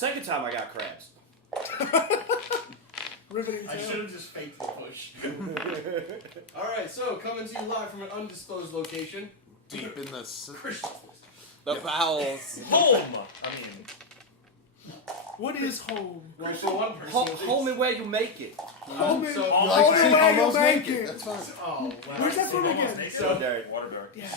second time I got crabs. Riveting I tale. should have just faked the push. Alright, so coming to you live from an undisclosed location. Deep in the The bowels. Home! I mean... What is home? Well, for one person. Home and where you make it. Home and so- home and where you almost make naked. it. That's fine. Oh, wow. Where's that from Almost again? naked? So- Waterbury. Yes.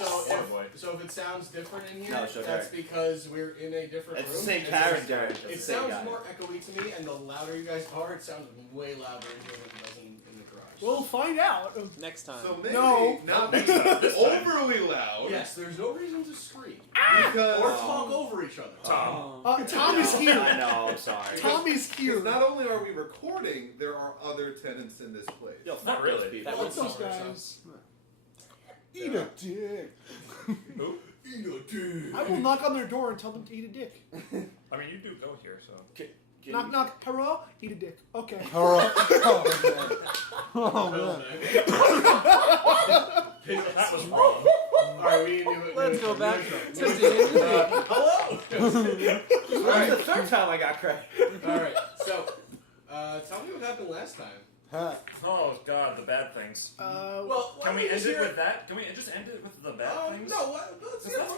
So if it sounds different in here, No, sure, that's because we're in a different It's room. the same and character. It It's the same sounds guy. more echoey to me, and the louder you guys are, it sounds way louder in here than it does in the garage. We'll find out. Next time. So maybe No. not overly loud. Yes, there's no reason to scream Because or talk over each other. Tom. Tom is here. I know, I'm sorry. Tom is here. because not only are we recording, there are other tenants in this place. Yo, Not fuck really. those people. That Fuck was those sorry, guys. Eat a dick. Who? I will knock on their door and tell them to eat a dick. I mean, you do go here, so... Knock, knock. Hello? Eat a dick. Okay. Alright. Oh, man. That was wrong. Alright, we need to do it. Let's go back to to the hello! That's the third time I got crabs. Alright, so, tell me what happened last time. Huh. Oh, God, the bad things. Well, Can we let me end just it hear with that? Can we just end it with the bad things? No,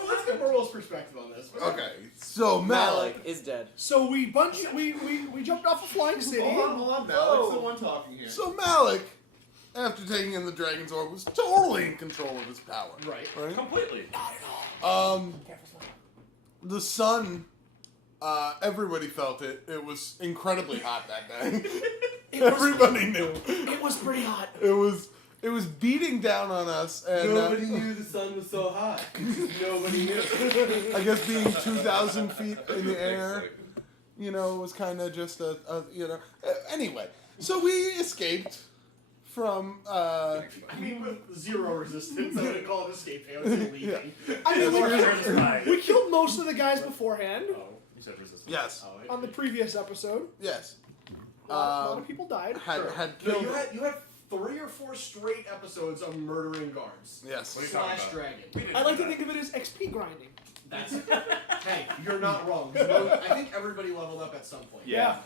let's get Burwell's perspective on this. Okay, so Malok. Is dead. So we jumped off a flying city. Hold on. Malek's the one talking here. So Malok, after taking in the Dragon's Orb, was totally in control of his power. Right. Completely. The sun, everybody felt it. It was incredibly hot that day. Everybody knew. It was pretty hot. It was beating down on us, and Nobody knew the sun was so hot. Nobody knew. I guess being 2,000 feet in the air, you know, was kind of just anyway, so we escaped from. I mean, with zero resistance, I would call it escape. I would say leaving. I mean, Where's the flag? we killed most of the guys beforehand Oh, you said resistance. Yes, on the previous episode. yes. A lot of people died. Had No, killed. you had 3 or 4 straight episodes of murdering guards. Yes. What are you talking Slash about? dragon. We didn't I like do to that. think of it as XP grinding. That's hey, you're not wrong. I think everybody leveled up at some point. Yeah.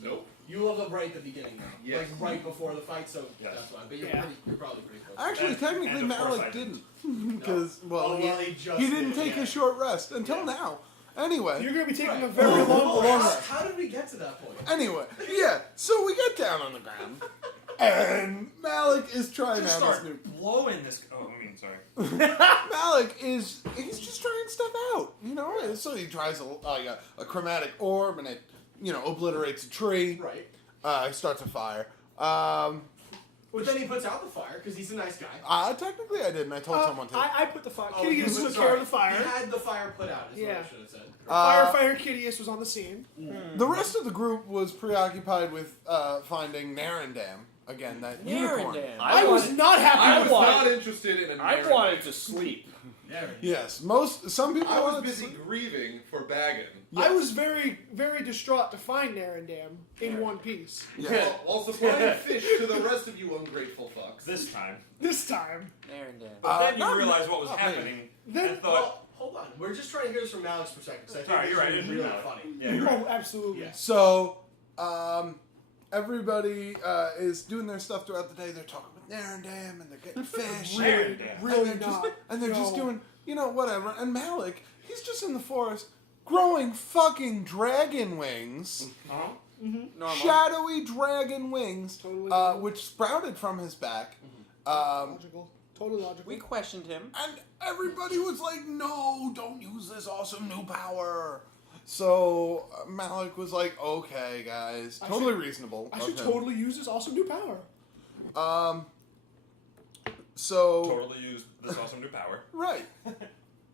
Nope. You leveled up right at the beginning, though. Yes. Like right before the fight, so Yes. that's why. But you're, Yeah. you're probably pretty close. Actually, And- technically, and of course I Malok didn't. didn't, because Oh, well, he just he didn't did, take yeah. a short rest until Yeah. now. Anyway. You're going to be taking Right. a very long rest. How did we get to that point? Anyway, yeah, so we get down on the ground, and Malok is trying Just out his start new... blowing this... Oh, I mean, sorry. Malok he's just trying stuff out, you know? So he tries a chromatic orb, and it, obliterates a tree. Right. He starts a fire. But then he puts out the fire because he's a nice guy. Technically I didn't, I told someone to. I put the fire. Oh, Kitteus he took sorry. care of the fire. He had the fire put out, is what Yeah. I should have said. Firefighter Kitteus was on the scene. The rest of the group was preoccupied with finding Narendam. Again, that unicorn. Narendam. I was not happy I with was that. not interested in a I narrative. wanted to sleep. Yes, some people I was wanted to busy sleep. grieving for Baggin. I was very, very distraught to find Narendam in one piece. Yeah. While supplying fish to the rest of you ungrateful fucks. This time. This time. Narendam. But then you not realized what was not happening Then- and thought... Well, hold on. We're just trying to hear this from Malek's perspective. So I think Sorry, this you're right, is it is really Malek. funny. Yeah, you're right. Oh, absolutely. Yeah. So, everybody is doing their stuff throughout the day. They're talking with Narendam, and they're getting fish. Narendam. Really and they're not. just, and they're just No. doing, whatever. And Malok, he's just in the forest growing fucking dragon wings. Uh-huh. Normal. Shadowy dragon wings, Totally normal. which sprouted from his back. Logical. Totally logical. We questioned him. And everybody was like, no, don't use this awesome new power. So Malok was like, okay, guys. I Totally reasonable. I should Okay. totally use this awesome new power. So... Totally used this awesome new power. Right.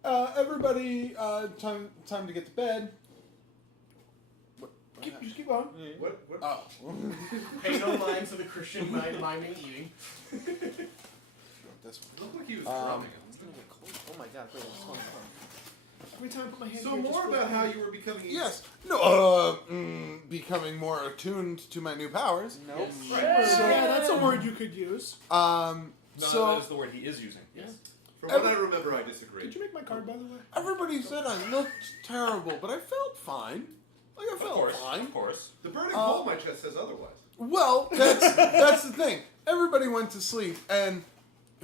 Everybody, time to get to bed. Just keep going. What? Oh. Pay no mind to the Christian miming eating. This one. Looked like he was drumming. It's gonna get cold. Oh my god, wait, it's going on. Every time I put my hand So here, more just about feel- how you were becoming... Yes. No, becoming more attuned to my new powers. Nope. Yeah, that's a word you could use. No, So that is the word he is using. Yes. From what I remember, I disagree. Did you make my card, by the way? everybody said I looked terrible, but I felt fine. Like I Of felt course, fine. of course. The burning hole in my chest says otherwise. Well, that's the thing. Everybody went to sleep, and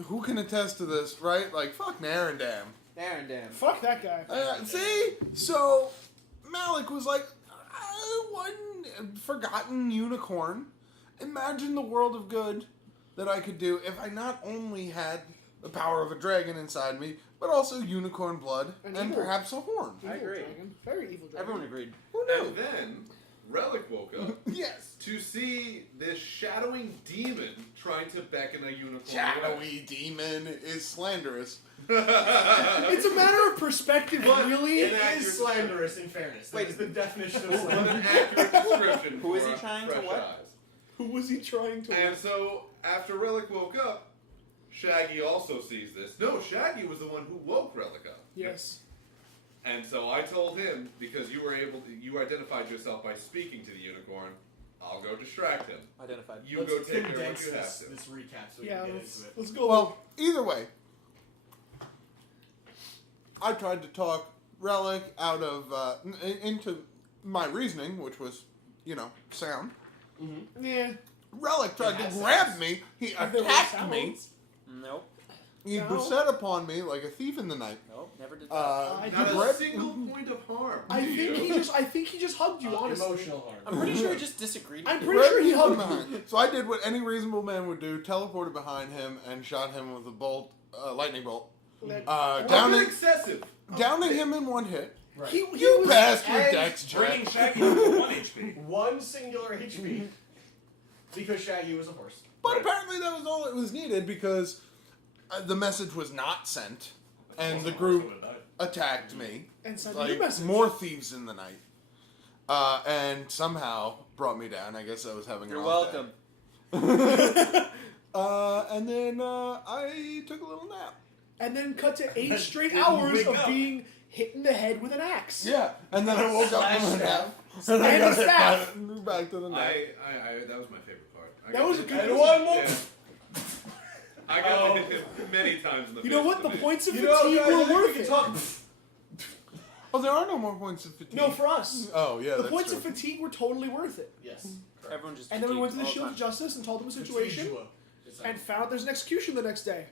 who can attest to this, right? Like, fuck Narendam. Darren. Fuck that guy. See? So, Malok was like, one forgotten unicorn. Imagine the world of good that I could do if I not only had the power of a dragon inside me, but also unicorn blood An and evil- perhaps a horn. Evil agree. dragon. Very evil dragon. Everyone agreed. Who knew? And then Rellik woke up Yes. to see this shadowing demon trying to beckon a unicorn. Shadowy demon is slanderous. It's a matter of perspective, really. It is slanderous, in fairness. That is the definition of What slander. an accurate description. Who is for he trying to fresh what? eyes. Who was he trying to? And so, after Rellik woke up, Shaggy also sees this. No, Shaggy was the one who woke Rellik up. Yes. And so I told him, because you identified yourself by speaking to the unicorn, I'll go distract him. Identified. You Let's go take care of condense what you have this, to. this recap so we Yeah, can get let's, into it. let's go. Well, either way, I tried to talk Rellik out of into my reasoning, which was, sound. yeah. Relic tried It to has grab sounds. me. He There were attacked me. sounds. Nope. He No. beset upon me like a thief in the night. Nope. Never did that. I Not he a grabbed- single point of harm. I think he just hugged you. Honestly, Emotional harm. I'm pretty sure we just disagreed. I'm with pretty you. sure he grabbed me hugged from you. behind. So I did what any reasonable man would do: teleported behind him and shot him with a bolt, lightning bolt, Well, downing excessive. downing him in one hit. Right. He You was, passed your and dex Bringing check. Shaggy down to 1 HP. One singular HP because Shaggy was a horse. But apparently that was all it was needed because the message was not sent, and the group attacked me. and sent a new Like message. more thieves in the night, and somehow brought me down. I guess I was having. You're an off welcome. day. And then I took a little nap. And then cut to 8 straight Didn't hours wake of up. being hit in the head with an axe. Yeah, and then I woke up from a nap, and I And got the hit staff. back to the nap. That was my favorite part. That was a good. And one more. Yeah. I got hit many times in the You know face what? with The it. points of You know, fatigue guys, I were think we worth can it. talk. Oh, there are no more points of fatigue. No, for us. Oh yeah, The that's points true. of fatigue were totally worth it. Yes. Everyone just. And then we went to the fatigued Shield all of Justice and told them the situation, It's and found there's an execution the next day.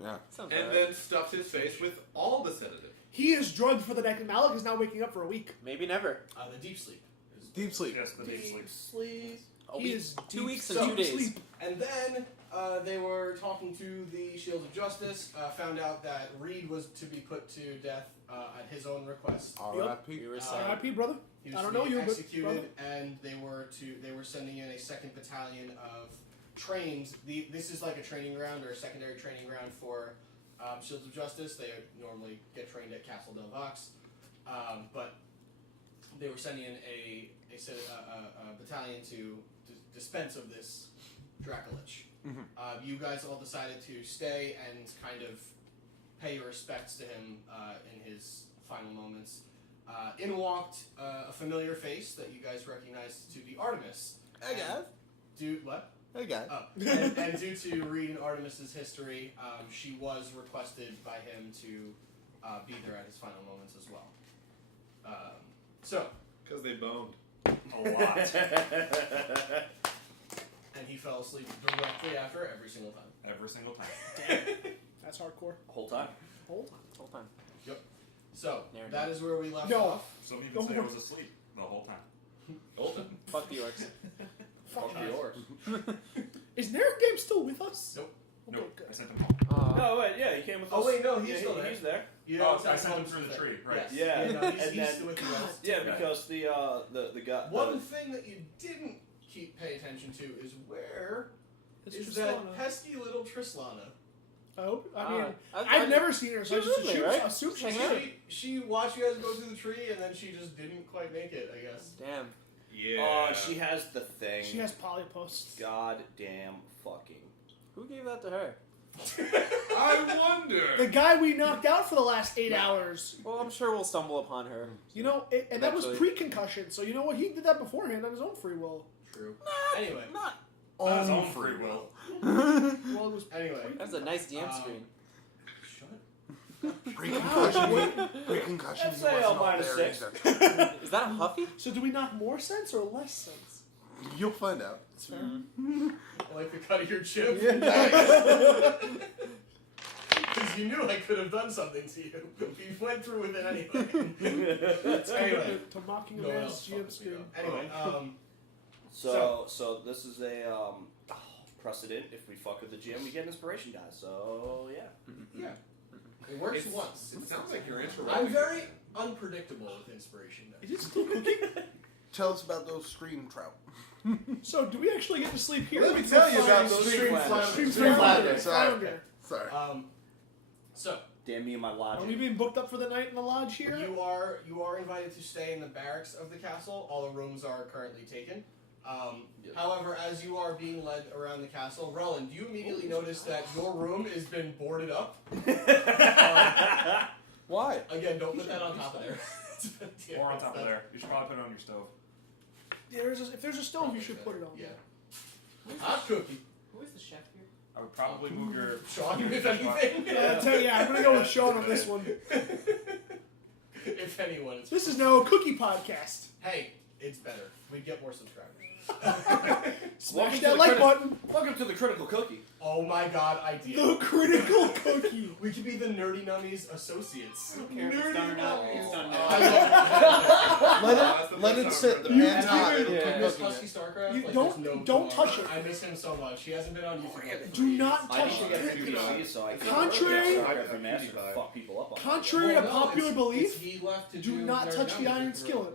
Yeah. Sounds And alright. then stuffed his face with all the sedative. He is drugged for the neck, and Malok is now waking up for a week. Maybe never. the deep sleep. Is Deep sleep. Yes, the deep sleep. sleep. A He week. is 2 deep weeks and sleep. 2 days. Sleep. And then they were talking to the Shield of Justice, found out that Reed was to be put to death at his own request. R.I.P. We were Uh, saying. R.I.P. brother. He was I don't to know be you, but executed, brother. and they were sending in a 2nd battalion of trains. This is like a training ground or a secondary training ground for Shields of Justice. They normally get trained at Castle Del Vox, but they were sending in a battalion to dispense of this Dracolich. You guys all decided to stay and kind of pay your respects to him in his final moments. In walked a familiar face that you guys recognized to be Artemis. Hey guys. What? Hey guys. Oh. and due to reading Artemis's history, she was requested by him to be there at his final moments as well. Because they boned. A lot. And he fell asleep directly after every single time. Every single time. That's hardcore. Whole time. Hold Whole time. So, Narrative. that is where we left No. off. Some even Don't say I worry. was asleep the whole time. Fuck the orcs. Fuck Nice. Yours. Is Narendam still with us? Nope. Okay, Nope, good. I sent him home. No, wait, yeah, he came with us. Oh, wait, no, he's Yeah, still there. He's there. You Oh, it's I not sent him going through the there. tree, right. Yes. Yeah, no, he's, and he's then- still with you guys. Yeah, because the guy. One thing that you didn't pay attention to is where It's is Trislana. that pesky little Trislana. Oh, I mean, I- I've never seen her, so I She just was with me, assumed, right? assumed Hanging she's out. here. She watched you guys go through the tree, and then she just didn't quite make it, I guess. Damn. Yeah. Oh, she has the thing. She has polyposts. God damn fucking. Who gave that to her? I wonder. The guy we knocked out for the last 8 hours. Well, I'm sure we'll stumble upon her. You know, and that was Eventually. pre-concussion, so you know what? He did that beforehand on his own free will. True. Anyway. Not Not his own own free will. Well, it was Anyway. That's a nice DM Um, screen. Shut Pre-concussion. Pre-concussion. I'd say wasn't all minus there 6. either. Is that a Huffy? So do we knock more sense or less sense? You'll find out. I like the cut of your chip. Because you knew I could have done something to you. We went through with it anyway. Anyway. To mocking a No one man's else GM fucks me screen. up. Anyway, So this is a precedent. If we fuck with the GM, we get an inspiration die. So yeah. yeah. It works It's- once. It sounds like you're interrupting. I'm very unpredictable with inspiration. Is it still cooking? Tell us about those stream trout. So do we actually get to sleep here? Let me tell you about those Stream stream flappers. Stream Stream flounder. flappers. Flounder. Sorry. So Damn me and my Are logic. we being booked up for the night in the lodge here? you are invited to stay in the barracks of the castle. All the rooms are currently taken. However, as you are being led around the castle, Ruland, you immediately notice that your room has been boarded up. Why? Again, don't put that on top of there. Yeah, Or on top of that's- there. You should probably put it on your stove. If there's a stove, you should put it on. Yeah. Hot cookie. Who is the chef here? I would probably move your. Sean, if anything. I'm gonna go with Sean on this one. If anyone, it's This is now a cookie podcast. hey, it's better. We'd get more subscribers. Smash that like button. Welcome to the critical cookie. Oh my god, idea. The critical cookie. We could be the Nerdy Nummies Associates. I don't care if it's done or not. It's done now. I Let it sit. The You pan's do hot. it. It'll I keep miss cooking Husky it. Starcraft. You like, don't- there's no don't tomorrow. touch it. I miss him so much. He hasn't been on YouTube. for Do 3 not years. I touch need to get it. PvP, so I can Contrary- for master to fuck people up on. Contrary Well, to no, popular it's belief, he left to do not Nerdy touch the Nummies iron with skillet.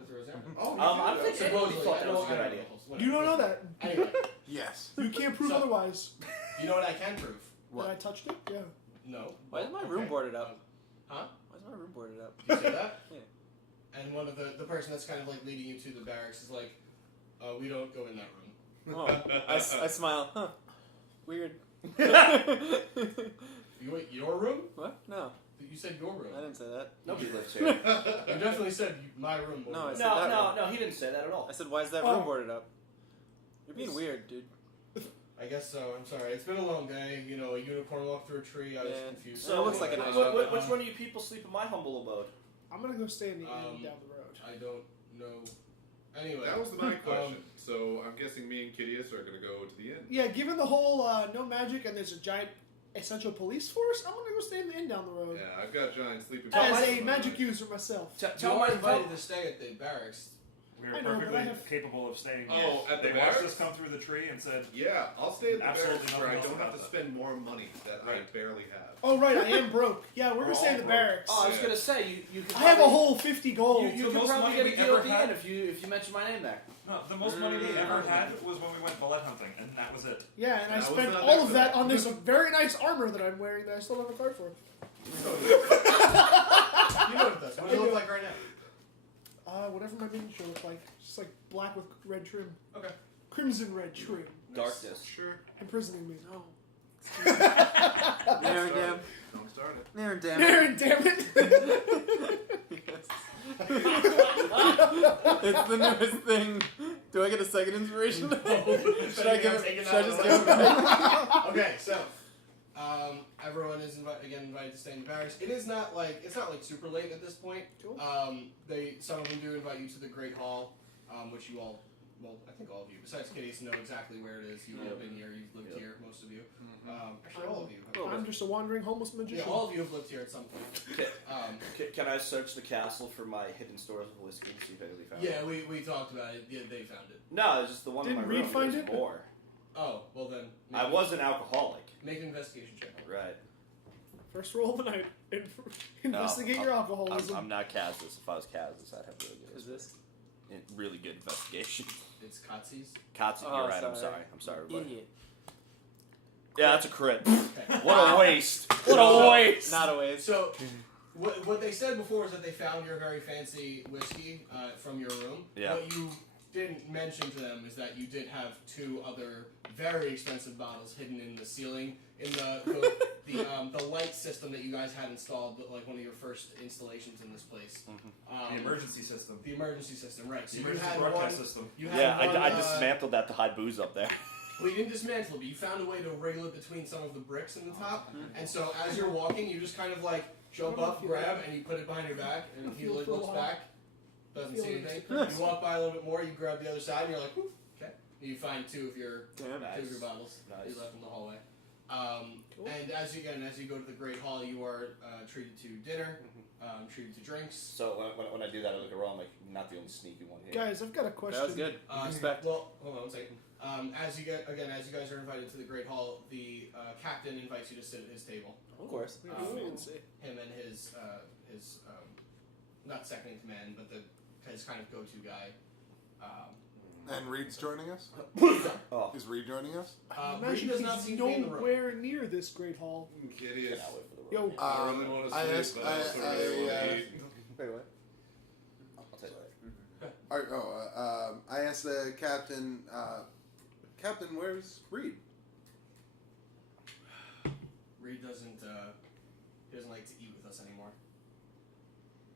Oh, I think supposedly. everybody thought that was a good I don't idea. know. you don't know that. Anyway, Yes. You can't prove So- otherwise. you know what I can prove? That I touched it? Yeah. No. Why is my room Okay. boarded up? Huh? Why is my room boarded up? Did you say that? Yeah. And one of the person that's kind of like leading you to the barracks is like, we don't go in that room. Oh, I smile. Huh. Weird. Your room? What? No, You said your room. I didn't say that. Nobody lives here. You definitely said my room. No, I said No, that no, room. no. He didn't say that at all. I said, why is that Oh. room boarded up? You're being weird, dude. I guess so. I'm sorry. It's been a long day. You know, a unicorn walked through a tree. I was Yeah. confused. So it looks like a nice Which room. one of you people sleep in my humble abode? I'm gonna go stay in the inn Um, down the road. I don't know. Anyway, That was the night question. So I'm guessing me and Kitteus are going to go to the inn. Yeah, given the whole no magic and there's a giant essential police force, I'm gonna go stay in the inn down the road. Yeah, I've got giant sleeping As bags a on my magic night. user myself. you are invited to stay at the barracks. We I were know, but perfectly I have- capable of staying Oh, here. at the They watched barracks? us come through the tree and said, Yeah, I'll stay at the Absolutely barracks where I nothing don't else have to about spend more money that I barely have. Oh right, I am broke. Yeah, we're gonna We're stay in all the broke. barracks. Oh, I was Yeah. gonna say you could. I have a probably- whole 50 gold. You The could most probably money get a we deal ever at the had- end if you mention my name there. no, the most money we ever had was when we went bullet hunting, and that was it. Yeah, and I That was spent not all of that that good. on this very nice armor that I'm wearing that I still have a card for. You know what it does. What does it look like right now? Whatever my miniature looks like. Just like black with red trim. Okay. Crimson red trim. Darkness. Sure. Imprisoning me. No. Naren, damn. Don't start it. Naren, damn it. Aaron, damn it! It's the newest thing. Do I get a second inspiration? Should I give it? Taking Should I that just away. give it back? Okay, so everyone is invited to stay in the barracks. It's not like super late at this point. Cool. Some of them do invite you to the Great Hall, which you all, well, I think all of you, besides Kitteus, know exactly where it is. You've all been here. You've lived here, most of you. Actually, all of you. I'm just a wandering homeless magician. Yeah, all of you have lived here at some point. Can I search the castle for my hidden stores of whiskey to see if anybody found it? Yeah, we talked about it. Yeah, they found it. No, it's just the one in Didn't my Reed room. find There's it? more. Oh, well then. I was an alcoholic. Make an investigation check. Right. First roll of the night. Investigate your alcoholism. I'm not Kazis. If I was Kazis, I'd have really good. Is this? Really good investigation. It's Katsi's. Katsu, Oh, you're right. sorry. I'm sorry, everybody. Idiot. Yeah, that's a crit. Okay. What a waste. What a waste. Not a waste. So, what they said before is that they found your very fancy whiskey from your room. Yeah. What you didn't mention to them is that you did have 2 other very expensive bottles hidden in the ceiling in the light system that you guys had installed, like one of your first installations in this place. The emergency system. The emergency system, right? So The you emergency had broadcast one. system. You had Yeah, one, I dismantled that to hide booze up there. Well, you didn't dismantle it, but you found a way to wriggle it between some of the bricks in the top. And so as you're walking, you just kind of like jump I don't up, feel grab, like- and you put it behind your back, and I he feel like, for a looks while. back, doesn't Feel see like anything. it's- You walk by a little bit more, you grab the other side, and you're like, whoop, okay. You find two of your Nice. bottles Nice. you left in the hallway. Cool. And as you go to the Great Hall, you are treated to dinner, treated to drinks. So when I do that, I look around like not the only sneaky one here. Guys, I've got a question. That was good. Respect. Well, hold on one second. As you guys are invited to the Great Hall, the captain invites you to sit at his table. Of course. Fancy. Him and his not second in command, but his kind of go-to guy. And Reed's joining us? Oh, Is Reed joining us? Reed does not seem to be in the room. nowhere near this great hall. Kitteus. cannot wait for the Yo, road. I really want to I sleep, asked- but I also really want to eat. Wait, what? I'll tell you later. I asked the captain, Captain, where's Reed? Reed doesn't like to eat with us anymore.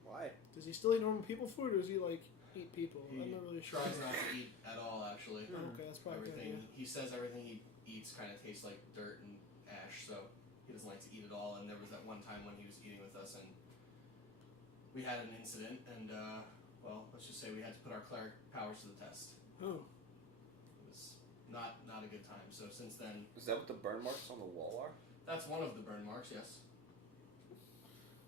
Why? does he still eat normal people food, or does he like eat people? He I'm not really sure. tries not to eat at all, actually. Oh, okay, that's probably good. Everything he says, everything he eats kind of tastes like dirt and ash, so he doesn't like to eat at all. And there was that one time when he was eating with us, and we had an incident, and well, let's just say we had to put our cleric powers to the test. Oh, It was not a good time. So since then, Is that what the burn marks on the wall are? that's one of the burn marks. Yes.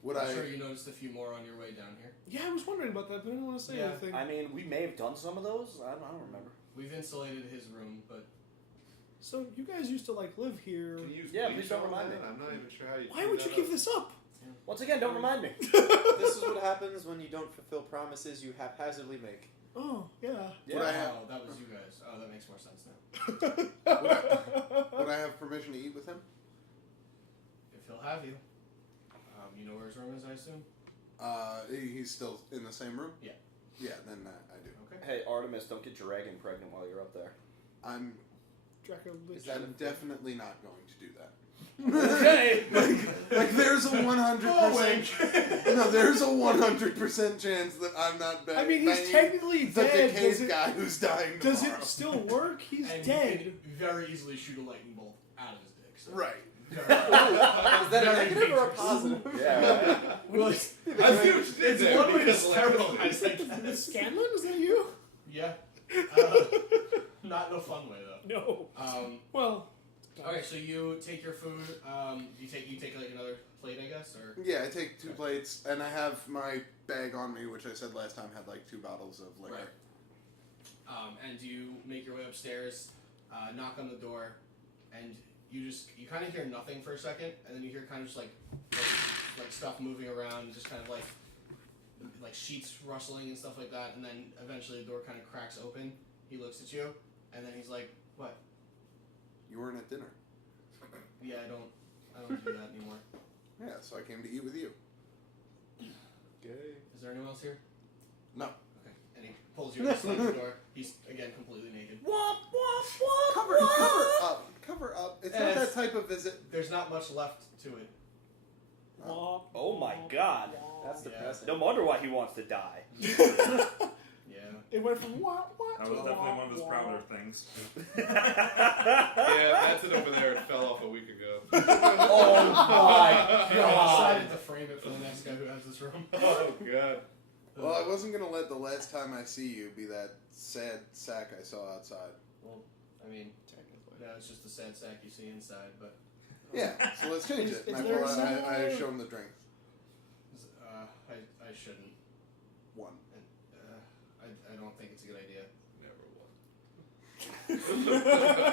Would I'm I? sure you noticed a few more on your way down here. yeah, I was wondering about that, but I didn't want to say Yeah, anything. I mean, we may have done some of those. I don't remember. We've insulated his room, but So you guys used to like live here. Can you use Yeah, bleach please don't on remind that? me. I'm not even sure how you. Why do would you that give up. this up? Once again, don't remind me. This is what happens when you don't fulfill promises you haphazardly make. Oh, yeah. Yeah. Would I have? oh, that was you guys. Oh, that makes more sense now. Would I have permission to eat with him? If he'll have you. You know where his room is, I assume? He's still in the same room. Yeah. Yeah, then I do. Okay. Hey, Artemis, don't get dragon pregnant while you're up there. I'm Draco Lich. definitely not going to do that. Okay. Like there's a 100%. No, there's a 100% chance that I'm not I mean, he's banging technically the dead. decayed Does it, guy who's dying does tomorrow. it still work? He's And dead. you can very easily shoot a lightning bolt out of his dick. So. Right. Is that a Very negative or a dangerous. positive? Yeah. Well, I see what you did it's there. one way to because, like, sterilize it. Scanlan, is that you? Yeah. Not in a fun way though. No. Well. Okay, so you take your food. You take like another plate, I guess, or Yeah, I take 2 Okay. plates, and I have my bag on me, which I said last time had like 2 bottles of liquor. Right. And you make your way upstairs, knock on the door, and you kind of hear nothing for a second, and then you hear kind of just like stuff moving around, just kind of like sheets rustling and stuff like that, and then eventually the door kind of cracks open. He looks at you, and then he's like, "What? You weren't at dinner. Yeah, I don't do that anymore. Yeah, so I came to eat with you. Gay. Is there anyone else here?" No. Okay. And he pulls you and slams the door. He's again completely naked. Cover up. Cover up. It's not Yes. that type of visit. There's not much left to it. Oh my God. That's Yeah. depressing. No wonder why he wants to die. Yeah. It went from what That was definitely one of his prouder things. Yeah, that's it over there. It fell off a week ago. Oh my I God. decided to frame it for the next guy who has this room. Oh god. Well, I wasn't gonna let the last time I see you be that sad sack I saw outside. Well, I mean, no, it's just the sad sack you see inside, but Yeah, so let's change it. Is And there I some- show him the drink. I shouldn't. One. I don't think it's a good idea. Never I'm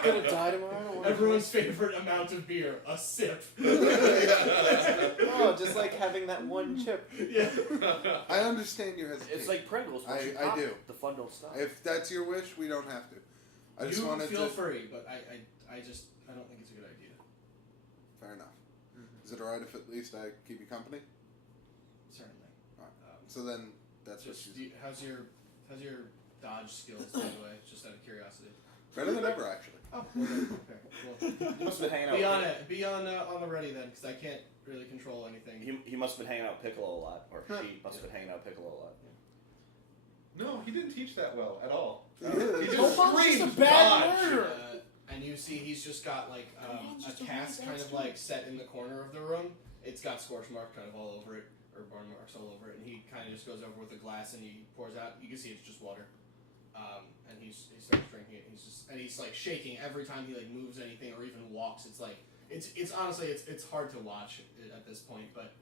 gonna die tomorrow. I don't wanna Everyone's favorite amount of beer, a sip. Oh, just like having that one chip. Yeah. I understand your hesitation. It's like Pringles. Once you I pop do. it, the fun don't stop. If that's your wish, we don't have to. I just you wanted feel to. free, but I don't think it's a good idea. Fair enough. Is it alright if at least I keep you company? Certainly. So then that's what Just, she's. how's your dodge skills, by the way? Just out of curiosity. Better than ever, actually. Oh, well, okay. Well, He must have been hanging out. be with- on it. Be on the ready then, because I can't really control anything. He must have been hanging out with Piccolo a lot, or she must have been hanging out with Piccolo a lot. No, he didn't teach that well at all. Yeah. He just Tobal's just a screamed bad dodge. murderer. And you see he's just got like Come on, just a a cast bad kind of bastard. like set in the corner of the room, it's got scorch mark kind of all over it, or burn marks all over it, and he kind of just goes over with a glass and he pours out. You can see it's just water, and he starts drinking it. He's like shaking every time he like moves anything or even walks. It's like it's honestly it's hard to watch at this point, but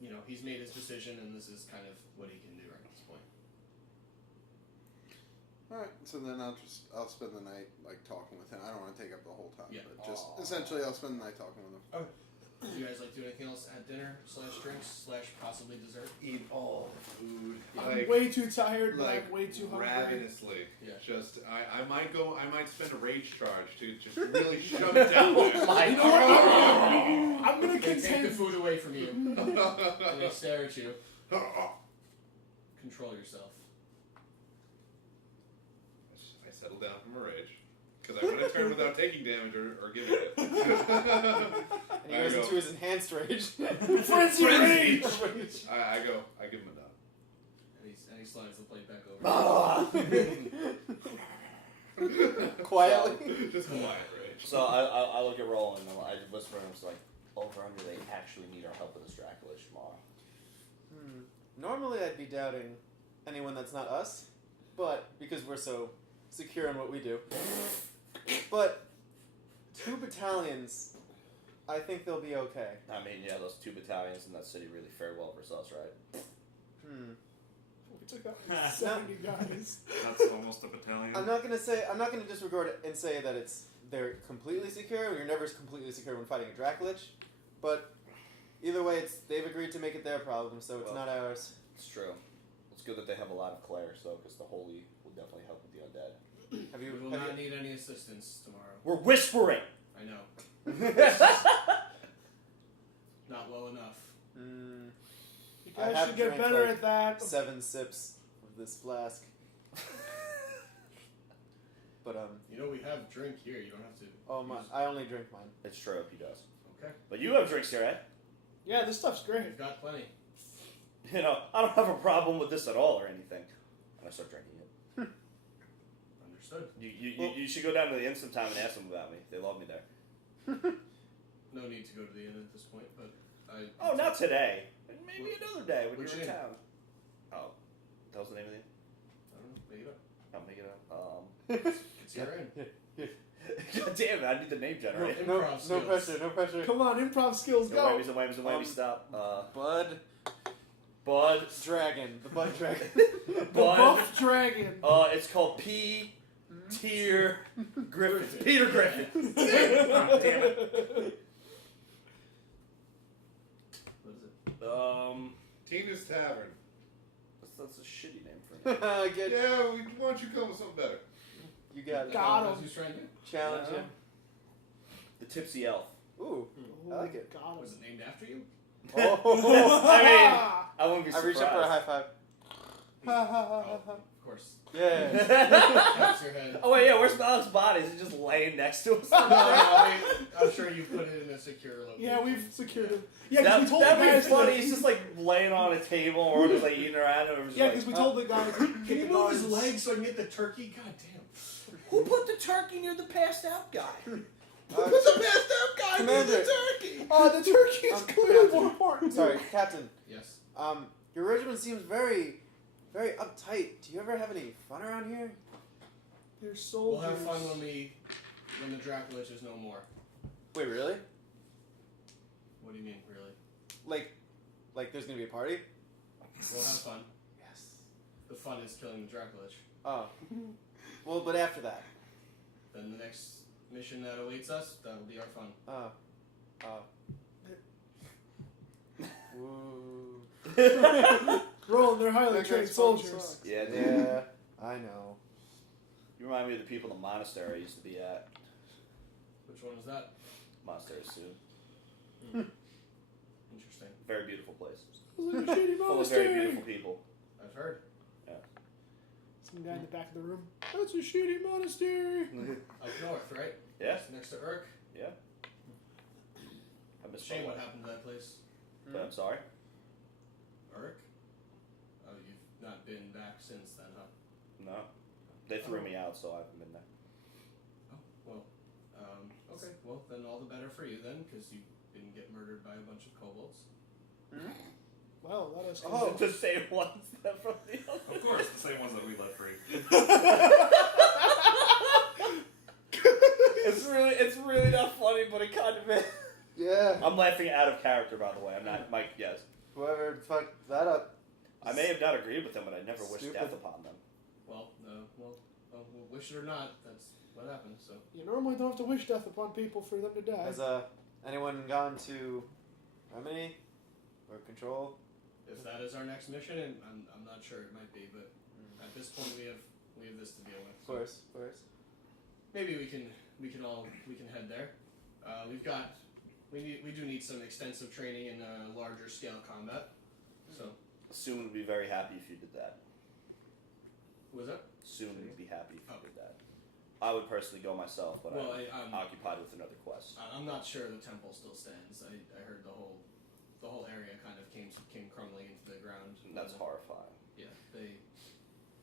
you know he's made his decision, and this is kind of what he can do right at this point. All right, so then I'll spend the night like talking with him. I don't want to take up the whole time, Yeah. but just essentially I'll spend the night talking with him. Okay. Do you guys like do anything else at dinner / drinks / possibly dessert? Eat all the food. I'm way too tired, but I'm way too hungry. Ravenously. Yeah. Just I might spend a rage charge to just really shove it down there. You know what? I'm gonna They take the contend. food away from you, and they stare at you. Control yourself. I settle down from a rage. Because I want to turn without taking damage or giving it. And he goes into his enhanced rage. Frenzy rage. I give him a nod. And he slides the plate back over. Quietly. Just quiet rage. So I look at Roland and I whisper to him, it's like, over under, they actually need our help with this Dracula tomorrow. Normally I'd be doubting anyone that's not us, but because we're so secure in what we do. But 2 battalions, I think they'll be okay. I mean, yeah, those 2 battalions in that city really fare well versus us, right? We took out like 70 guys. That's almost a battalion. I'm not gonna disregard it and say that they're completely secure. You're never completely secure when fighting a Dracolich, but either way, they've agreed to make it their problem, so it's not ours. It's true. It's good that they have a lot of clairs, though, because the Holy will definitely help with the undead. We will not need any assistance tomorrow. We're whispering! I know. Not well enough. You I guys have should get drank, better like, at that. 7 sips of this flask. But You know we have drink here. You don't have to. oh my! I only drink mine. It's true, he does. Okay. But you have drinks here, eh? Yeah, this stuff's great. We've got plenty. You know, I don't have a problem with this at all or anything. And I start drinking it. Understood. You should go down to the inn sometime and ask them about me. They love me there. No need to go to the inn at this point, but Oh, not today. Maybe another day when Which you're in inn? town. Oh, that was the name of the inn? I don't know. Make it up. I'll make it up. It's your inn. God damn it, I need the name generator. No Improv skills. pressure. No pressure. Come on, improv skills, No go. whammies, stop. Bud Bud. Dragon. The Bud Dragon. The buff dragon. It's called P. Tier Griffin. Peter Griffin. What is it? Tina's Tavern. That's a shitty name for me. Get, Yeah, why don't you come with something better? you got it. Got That's him. who's trying to do. Challenge him. The Tipsy Elf. Ooh. I like it. Got him. Was it named after you? I mean, I wouldn't be I surprised. reached up for a high five. Oh, of course. Yeah. Taps your head. Oh wait, yeah. Where's Malok's body? Is he just laying next to us? No, I'm sure you put it in a secure location. Yeah, we've secured him. Yeah, because we told the that'd be guys. funny. He's just like laying on a table or just like eating around. And we're just Yeah, like, because we told the guys. Can you move his legs so I can get the turkey? God damn. Who put the turkey near the passed out guy? What's the best up guy near Commander. the turkey? The turkey is clearly Captain. more important. Sorry, Captain. Yes. Your regiment seems very, very uptight. Do you ever have any fun around here? They're We'll soldiers. have fun when the Dracolich is no more. Wait, really? What do you mean, really? Like there's gonna be a party? We'll have fun. Yes. The fun is killing the Dracolich. Oh. Well, but after that. Then the next mission that awaits us, that'll be our fun. Woo. Roland, they're highly That trained guy's soldiers. sucks. Yeah, dude. Yeah, I know. You remind me of the people in the monastery I used to be at. Which one is that? Monastery soon. Interesting. Very beautiful place. It's like a shitty Full of very monastery. beautiful people. I've heard. Some guy in the back of the room. That's a shitty monastery. Up north, right? Yeah, Next to Urk. yeah. I miss Shame my what life. happened to that place. But I'm sorry. Urk? Oh, you've not been back since then, huh? No. They threw me out, so I haven't been there. Oh, well. Okay, well, then all the better for you then, because you didn't get murdered by a bunch of kobolds. Well, that is. Oh, the same ones that from the other. Of course, the same ones that we let free. It's really not funny, but it kind of is. Yeah. I'm laughing out of character, by the way. I'm not Mike. Yes, Whoever fucked that up. I may have not agreed with them, but I never wished Stupid. death upon them. Well, wish it or not, that's what happened. So You normally don't have to wish death upon people for them to die. Has anyone gone to Remedy or Control? if that is our next mission, and I'm not sure it might be, but at this point we have this to deal with. Of course. Maybe we can head there. We do need some extensive training in larger scale combat. So Soon would be very happy if you did that. who was that? Soon would be happy if you did that. I would personally go myself, but I'm occupied with another quest. I'm not sure the temple still stands. I heard the whole area kind of came crumbling into the ground. That's horrifying. Yeah,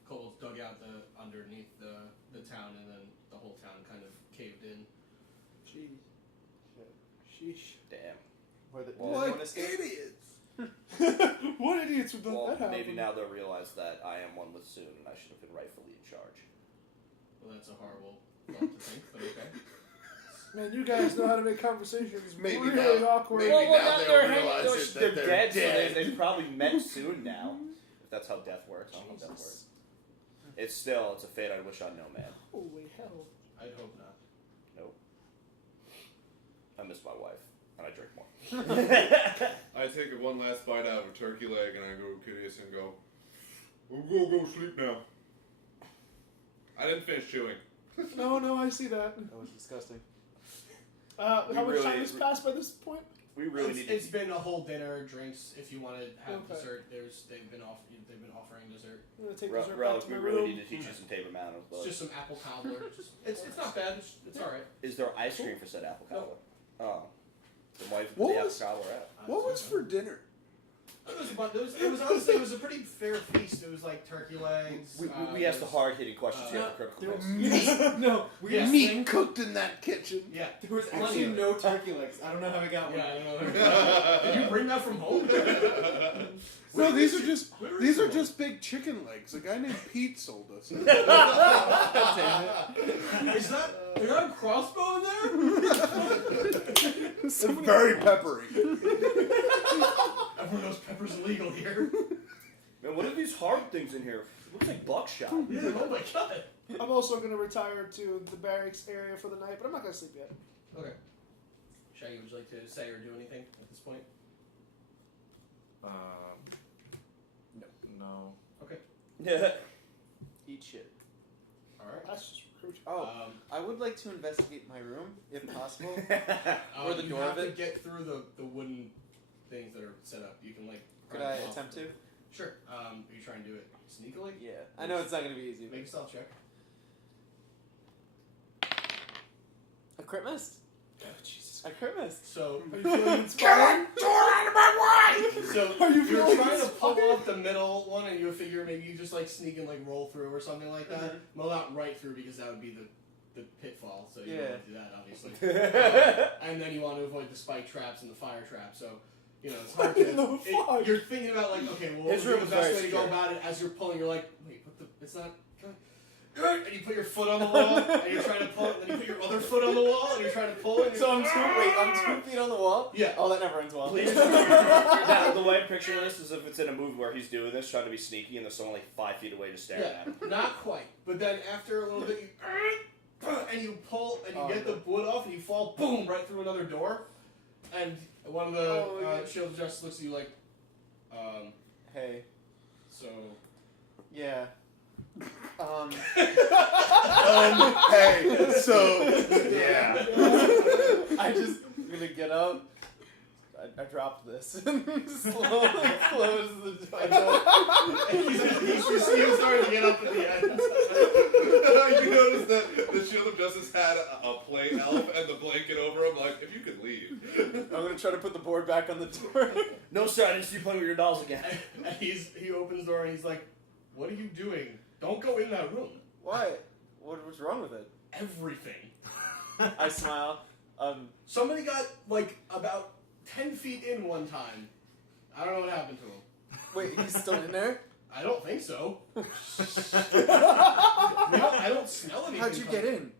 kobolds dug out underneath the town, and then the whole town kind of caved in. Jeez. Sheesh. Damn. Did What anyone escape? idiots! What idiots would let Well, that happen? maybe now they'll realize that I am one with Soon, and I should have been rightfully in charge. Well, that's a horrible thought to think, but okay. Man, you guys know how to make conversations Maybe really now- awkward. maybe Well, now now they'll realize they're that they're dead, dead. so they probably met Soon now. If that's how death works, I don't know how death works. It's a fate I wish I'd known, man. Holy hell. I'd hope not. Nope. I miss my wife, and I drink more. I take one last bite out of a turkey leg and I go to Kitteus and go, go sleep now. I didn't finish chewing. No, I see that. That was disgusting. How much really- time has passed by this point? We really need to. It's been a whole dinner, drinks. If you want to have Okay. dessert, they've been offering dessert. I'm gonna take Relic, dessert back to we my really room. need to teach you some Tabor Mountains. It's just some apple cobbler. It's not bad. It's all right. Is there ice cream for said apple cobbler? Oh. Then why What put the was- apple cobbler out? What was for dinner? It was honestly, it was a pretty fair feast. It was like turkey legs. We asked the hard-hitting questions here at the there Critical was Miss. No, Yeah. Meat cooked in that kitchen. Yeah, there was plenty actually of it. no turkey legs. I don't know how I got one. Yeah, I don't know. Did you bring that from home? No, these are just Where is these are it? just big chicken legs. A guy named Pete sold us. Is that they got a crossbow in there? It's very peppery. Everyone knows pepper's illegal here. Man, what are these hard things in here? It looks like buckshot. Yeah, oh my god. I'm also gonna retire to the barracks area for the night, but I'm not gonna sleep yet. Okay. Shaggy, would you like to say or do anything at this point? No. Okay. Yeah. Eat shit. Alright. That's just rude. Oh, I would like to investigate my room, if possible. Or the you door have of to it? get through the wooden things that are set up. You can Could pry I them off. attempt to? Sure. Are you trying to do it sneakily? Yeah. I know it's not going to be easy. Make a stealth check. A crit missed. Oh, Jesus. I crit missed. So, Are you feeling inspired? so Are you you're feeling trying to pull inspired? off the middle one, and you figure maybe you just like sneak and like roll through or something like that. Well, not right through because that would be the pitfall. So you don't want to do that, obviously. And then you want to avoid the spike traps and the fire trap. So. You know, it's hard to. You're thinking about like, okay, well, what's His the room best is very way to go secure. about it? As you're pulling, you're like, wait, what the? It's not. And you put your foot on the wall, and you're trying to pull it. And then you put your other foot on the wall, and you're trying to pull it. So I'm 2 feet on the wall? Yeah. Oh, that never ends well. Please. Now, the way I'm picturing this is if it's in a movie where he's doing this, trying to be sneaky, and there's someone like 5 feet away just staring at him. Not quite. But then after a little bit, you pull, and you get the wood off, and you fall, boom, right through another door. And one of the shield of justice looks at you like, Hey. so. Yeah. Hey, so Yeah. I'm gonna get up. I dropped this and slowly close the door. He's starting to get up at the end. You notice that the Shield of Justice had a play elf and the blanket over him, like, if you could leave. I'm gonna try to put the board back on the door. No, sir, I didn't see you playing with your dolls again. And he opens the door and he's like, "What are you doing? Don't go in that room. Why? What's wrong with it? Everything." I smile. Somebody got like about 10 feet in one time. I don't know what happened to him. Wait, he's still in there? I don't think so. I don't smell anything. How'd you get in?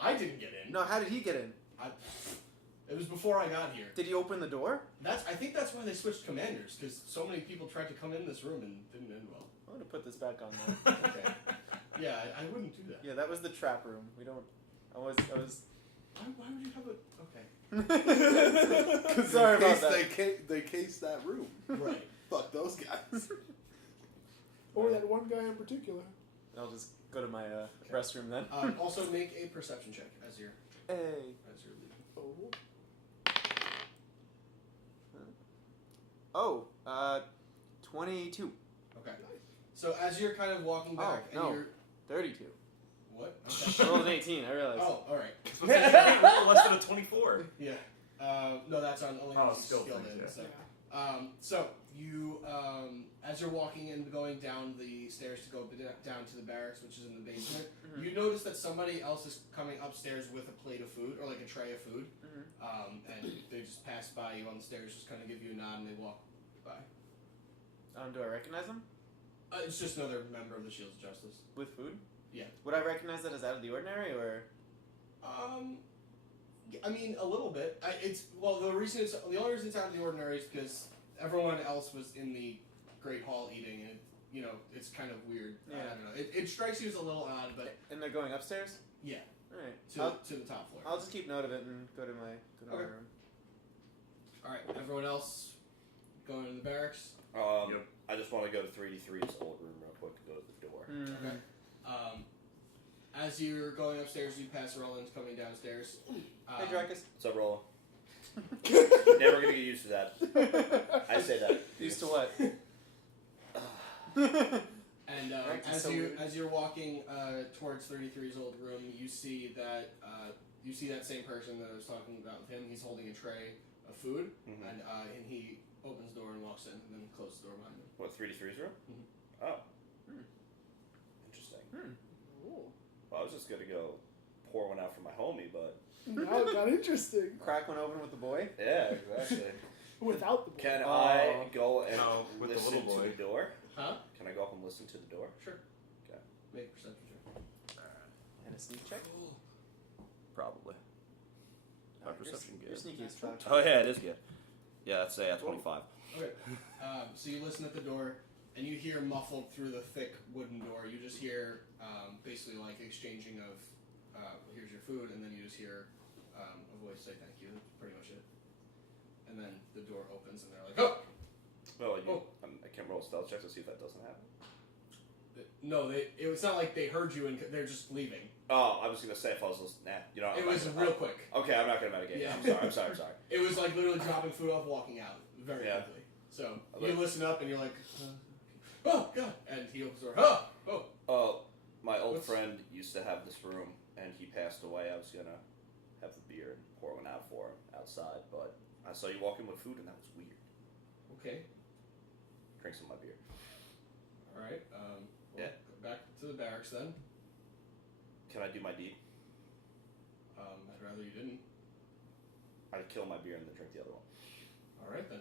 I didn't get in. No, how did he get in? It was before I got here. Did he open the door? I think that's why they switched commanders, because so many people tried to come in this room and didn't end well. I'm gonna put this back on there. Okay. Yeah, I wouldn't do that. Yeah, that was the trap room. We don't. I was. Why would you have a... Okay. Sorry about that. They cased that room. Right. Fuck those guys. Or that one guy in particular. I'll just go to my restroom then. Also, make a perception check as you're Hey. leaving. Oh, 22. Okay. So as you're kind of walking back, Oh, no. and you're 32. what? I Okay. rolled an 18. I realized. Oh, all right. It's supposed to be less than a 24. Yeah. No, that's on only Oh, if skill skilled things, in. yeah. So. So you, as you're walking and going down the stairs to go down to the barracks, which is in the basement, Mhm. you notice that somebody else is coming upstairs with a plate of food or like a tray of food, and they just pass by you on the stairs, just kind of give you a nod, and they walk by. Do I recognize him? It's just another member of the Shields of Justice. With food? Yeah. Would I recognize that as out of the ordinary, or? I mean, a little bit. The only reason it's out of the ordinary is because everyone else was in the Great Hall eating, and it's kind of weird. Yeah. I don't know. It strikes you as a little odd, but And they're going upstairs? yeah, All right. to the top floor. I'll just keep note of it and go to my Okay. room. All right, everyone else going to the barracks. Yep. I just want to go to 3D3's old room real quick to go to the door. Mm-hmm. Okay. As you're going upstairs, you pass Ruland coming downstairs. Hey, Drekas. What's up, Rolla? Never gonna get used to that. I say that. Used to what? And Right, as so weird. you're walking towards 33's old room, you see that same person that I was talking about with him. He's holding a tray of food, Mhm. and he opens the door and walks in, and then closes the door behind him. What, 3D3's room? Mhm. Oh. Hmm. Interesting. Hmm. Well, I was just gonna go pour one out for my homie, but Now it got interesting. Crack one open with the boy? yeah, exactly. Without the boy. Can Oh. I go and No, with the listen little to boy. the door? Huh? Can I go up and listen to the door? Sure. Okay. Make a perception check. And a sneak check? Probably. My Your perception Your good. sneaky is fine. Oh yeah, it is good. Yeah, I'd say at 25. Okay. So you listen at the door, and you hear muffled through the thick wooden door. You just hear basically like exchanging of, here's your food, and then you just hear a voice say thank you. That's pretty much it. And then the door opens, and they're like, oh! Well, Oh. I can't roll a stealth check to see if that doesn't happen. No, it's not like they heard you and they're just leaving. Oh, I was gonna say if I was listening. Nah, you know. It was real quick. Okay, I'm not gonna metagame. Yeah. I'm sorry. It was like literally dropping food off, walking out very Yeah. quickly. So Okay. you listen up, and you're like, oh god! And he opens the door. Oh. Oh, my old What's- friend used to have this room, and he passed away. I was gonna have the beer and pour one out for him outside, but I saw you walk in with food, and that was weird. Okay. Drink some of my beer. All right. Yeah. Go back to the barracks then. Can I do my deed? I'd rather you didn't. I'd kill my beer and then drink the other one. All right then.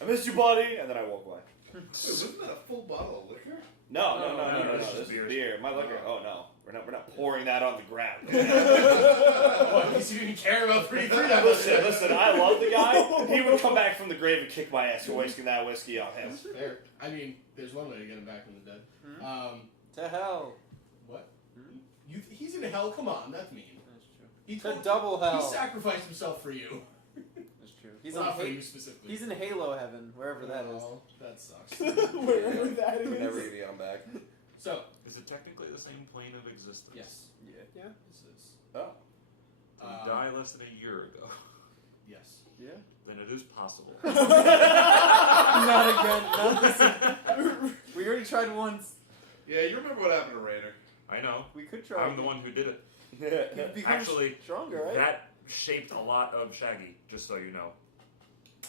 I missed you, buddy, and then I walk away. Wait, wasn't that a full bottle of liquor? No. no, This is beer. My liquor. Oh. Oh no, we're not pouring that on the ground. Well, at least you didn't care about 33. Listen. I love the guy. He would come back from the grave and kick my ass for wasting that whiskey on him. Fair. I mean, there's one way to get him back from the dead. To hell. What? Hmm? He's in hell. Come on, that's mean. That's true. He To told- double hell. He sacrificed himself for you. That's true. He's Well, on not for Ha- you specifically. He's in Halo heaven, wherever that is. Oh, that sucks. Wherever that is. We're never gonna get him back. So Is it technically the same plane of existence? yes, Yeah. this is. Oh. Did he die less than a year ago? Yes. Yeah. Then it is possible. Not again. Not this. We already tried once. Yeah, you remember what happened to Rainer? I know. We could try. I'm the one who did it. You've become Actually, stronger, right? That shaped a lot of Shaggy, just so you know.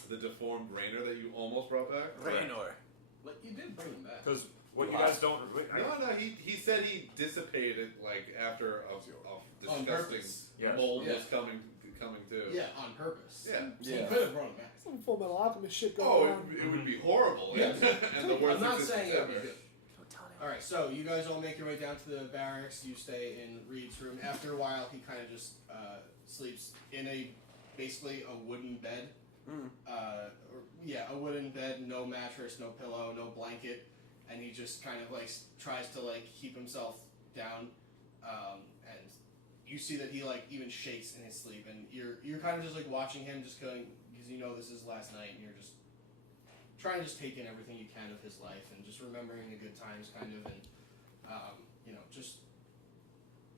The deformed Rainer that you almost brought back? Raynor. But you did bring him back. Because what you guys don't... No, he said he dissipated, like, after a On disgusting purpose. Yes. mold Yeah. was coming coming too. Yeah, on purpose. Yeah. So you could have brought him back. Some Full Metal Alchemist shit going Oh, on. it would be horrible. Yeah. and the worst I'm not existence saying it would be ever. good. Alright, so you guys all make your way down to the barracks. You stay in Reed's room. After a while, he kind of just sleeps in basically a wooden bed. A wooden bed, no mattress, no pillow, no blanket, and he just kind of like tries to like keep himself down. And you see that he like even shakes in his sleep, and you're kind of just like watching him, just going because you know this is last night, and you're just trying to just take in everything you can of his life and just remembering the good times, kind of, and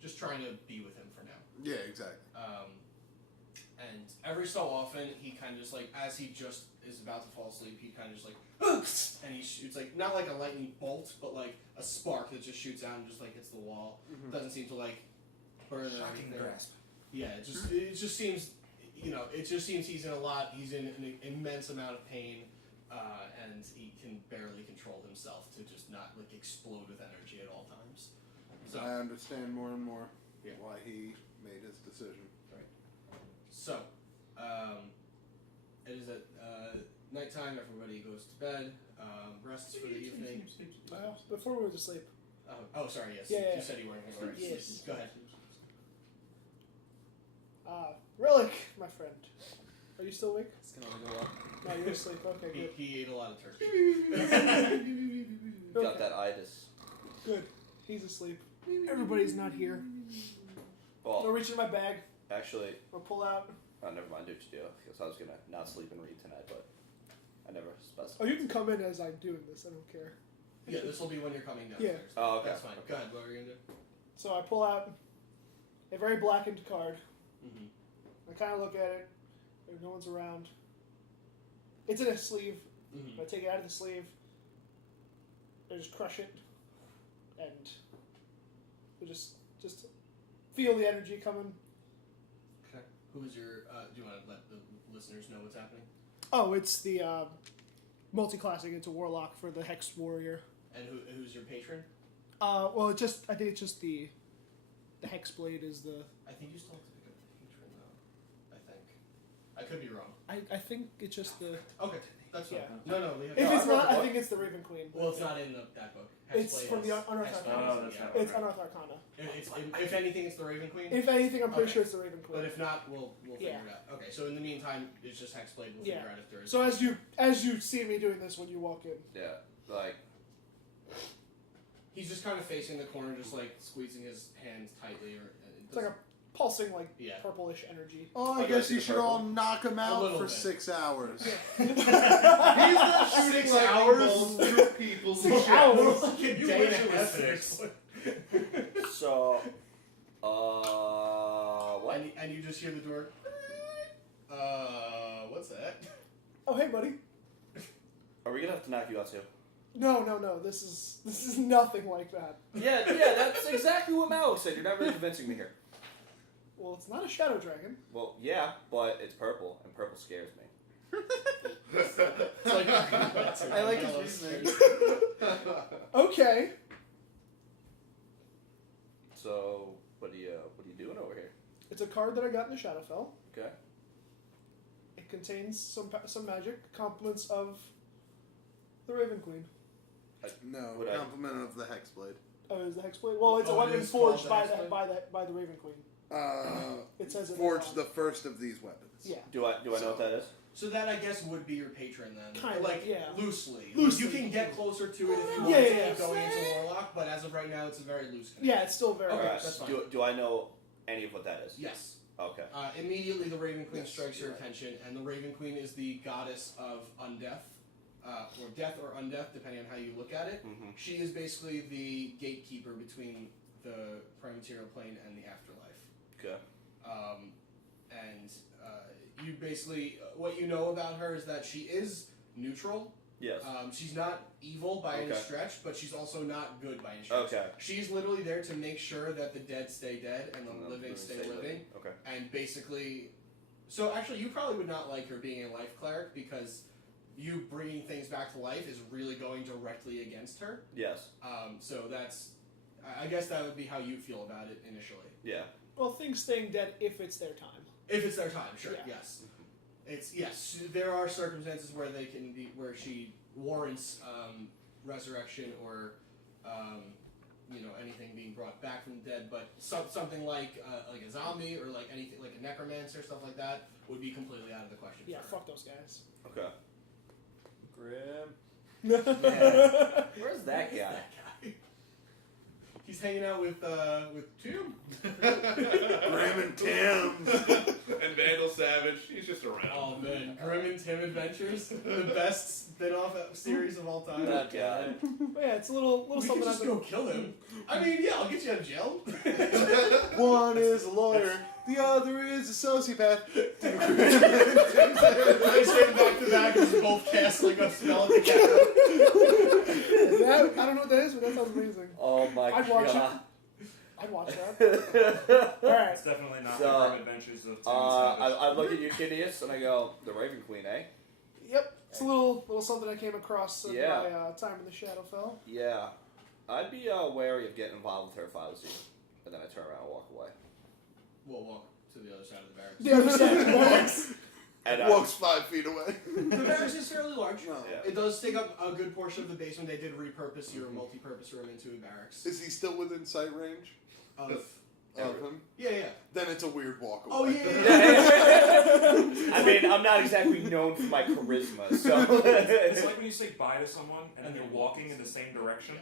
just trying to be with him for now. Yeah, exactly. And every so often, he kind of just like, as he just is about to fall asleep, he kind of just like, and he shoots like not like a lightning bolt, but like a spark that just shoots out and just like hits the wall. Doesn't seem to like burn or Shocking anything. grasp. Yeah, it just seems, he's in an immense amount of pain, and he can barely control himself to just not like explode with energy at all times. So I understand more and more Yeah. why he made his decision. So, it is at nighttime. Everybody goes to bed, rests for the evening. Before we went to sleep. Sorry. Yes, Yeah. you said you weren't going to sleep. Yes. Go ahead. Rellik, my friend. Are you still awake? It's gonna go up. No, you're asleep. Okay, good. He ate a lot of turkey. Got that itis. Good. He's asleep. Everybody's not here. I'll Well, reach in my bag. actually, I'll pull out. oh, never mind. Do what you do. Because I was gonna not sleep and read tonight, but I never specified. Oh, you can come in as I'm doing this. I don't care. Yeah, this will be when you're coming downstairs. Oh, okay. That's fine. Go ahead. What are you gonna do? So I pull out a very blackened card. Mm-hmm. I kind of look at it. If no one's around. It's in a sleeve. Mm-hmm. I take it out of the sleeve. I just crush it, and we just feel the energy coming. Okay. Who's your? Do you want to let the listeners know what's happening? Oh, it's the multi-classic. It's a warlock for the Hexed Warrior. And who's your patron? Well, I think it's just the Hex Blade is the. I think you still have to pick up the patron though. I think. I could be wrong. I think it's just the. Okay, that's fine. Yeah. No, we have. If no, it's I wrote not, the I book. think it's the Raven Queen. Well, it's not in that book. It's from the Unearthed Hexblade Arcana. is- Oh, that's yeah. not It's right. Unearthed Arcana. If anything, it's the Raven Queen. If anything, I'm pretty Okay. sure it's the Raven Queen. But if not, we'll figure Yeah. it out. Okay, so in the meantime, it's just Hexblade. We'll Yeah. figure out if there is. So as you see me doing this when you walk in. Yeah, like, He's just kind of facing the corner, just like squeezing his hands tightly, or It's like a pulsing, like yeah. purplish energy. Oh, I Oh, guess you you see should the all purple? knock him out little for bit. 6 hours. He's not shooting 6 like hours? balls through people's Six shit. hours. Like a You day wish and it a was half. 6. so, what? And you just hear the door. What's that? Oh, hey, buddy. Are we gonna have to knock you out too? No. This is nothing like that. Yeah, that's exactly what Malok said. You're not really convincing me here. Well, it's not a shadow dragon. Well, yeah, but it's purple, and purple scares me. It's like I like his yellow reasoning. skirt. Okay. So, what are you doing over here? It's a card that I got in the Shadowfell. Okay. It contains some magic, compliments of the Raven Queen. No, Would I- compliment of the Hexblade. Oh, is the Hexblade? Well, it's a Oh, it weapon is forged called the by Hexblade? the Raven Queen. It says it. Forged the first of these weapons. Yeah. Do I know what that is? So that I guess would be your patron then. Kinda, like yeah. loosely. Loosely. You can get closer to it if you want Yeah, to yeah. keep going into Warlock, but as of right now, it's a very loose connection. Yeah, it's still very. Okay, Alright, that's fine. do I know any of what that is? Yes. Okay. Immediately, the Raven Queen Yes, strikes your you're right. attention, and the Raven Queen is the goddess of undeath, or death or undeath, depending on how you look at it. Mm-hmm. She is basically the gatekeeper between the prime material plane and the afterlife. Okay. And you basically, what you know about her is that she is neutral. Yes. She's not evil by any Okay. stretch, but she's also not good by any stretch. Okay. She's literally there to make sure that the dead stay dead and the living stay living. Okay. And basically, so actually, you probably would not like her being a life cleric because you bringing things back to life is really going directly against her. Yes. So that's I guess that would be how you feel about it initially. Yeah. Well, things staying dead if it's their time. If it's their time, sure. Yeah. Yes. Yes. There are circumstances where they can be where she warrants resurrection or anything being brought back from the dead, but something like a zombie or like anything like a necromancer, stuff like that, would be completely out of the question. Yeah, for her. fuck those guys. Okay. Grim. Where's that guy? He's hanging out with Tim. Grim and Tim's. And Vandal Savage, he's just around. Oh man, Grim and Tim Adventures, the best spin-off series of all time. That guy. But yeah, it's a little We something can just I've go kill him. I mean, yeah, I'll get you out of jail. One is a lawyer, the other is a sociopath. They stand back to back as both cast like a spell at the camera. I don't know what that is, but that sounds amazing. Oh my I'd watch god. I'd watch that. Alright. It's definitely not So, the Grim Adventures of Tim I look at you, Kitteus, and I go, the Raven Queen, eh? Yep. It's a little something I came across in Yeah. my time in the Shadowfell. Yeah. I'd be wary of getting involved with her if I was you. And then I turn around and walk away. We'll walk to the other side of the barracks. The other side of the barracks. And Walks 5 feet away. The barracks is fairly large. Yeah. It does take up a good portion of the basement. They did repurpose your multi-purpose room into a barracks. Is he still within sight range Of, of him? yeah. Then it's a weird walk away. Oh yeah. I mean, I'm not exactly known for my charisma, so. It's like when you say bye to someone and then you're walking in the same direction.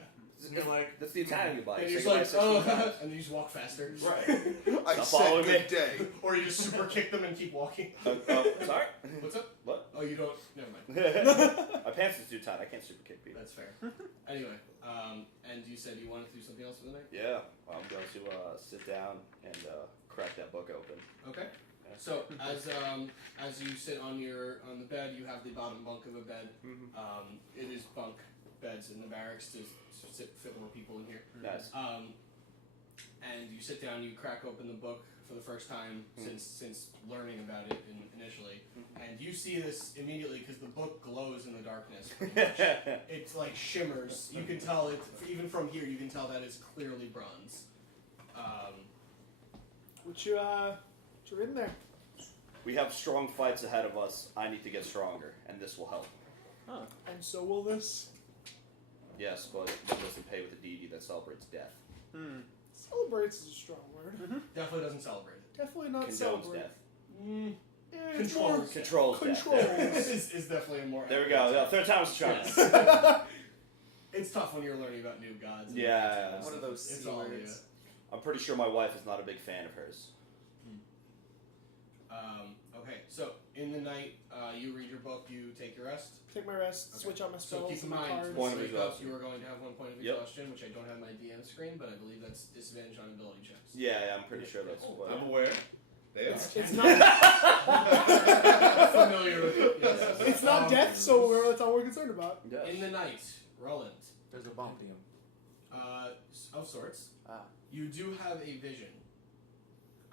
And you're like, That's the Italian goodbye. And Say you're just goodbye like, 16 oh, times. and then you just walk faster. right. I Stop said following good me. day. Or you just super kick them and keep walking. Sorry? What's up? What? Oh, you don't. Never mind. My pants is too tight. I can't super kick people. That's fair. Anyway, and you said you wanted to do something else for the night. Yeah. I'm going to sit down and crack that book open. Okay. So as you sit on the bed, you have the bottom bunk of a bed. It is bunk beds in the barracks to fit more people in here. Nice. And you sit down, you crack open the book for the first time since learning about it initially, and you see this immediately because the book glows in the darkness. Pretty much. It's like shimmers. You can tell it even from here. You can tell that it's clearly bronze. What you in there? We have strong fights ahead of us. I need to get stronger, and this will help. And so will this. Yes, but it doesn't pay with a deity that celebrates death. Celebrates is a strong word. Definitely doesn't celebrate it. Definitely not Condones celebrate. death. Yeah, it's more Controls. Controls death. controls. is definitely a more. There we go. Yeah, third time's the charm. Yes. It's tough when you're learning about new gods. and Yeah. stuff. One of those It's C all words. I'm pretty sure my wife is not a big fan of hers. Okay, so in the night, you read your book, you take your rest. Take my rest, Okay. switch out my So spells keep in and my mind, cards. Point of wake up, exhaustion. you are going to have 1 point of Yep. exhaustion, which I don't have my DM screen, but I believe that's disadvantage on ability checks. Yeah, I'm pretty sure that's what. I'm aware. They are. It's not. Familiar with it. Yes. It's not death, so that's all we're concerned about. Yes. In the night, Roland, There's a bombium. of sorts, Ah. you do have a vision,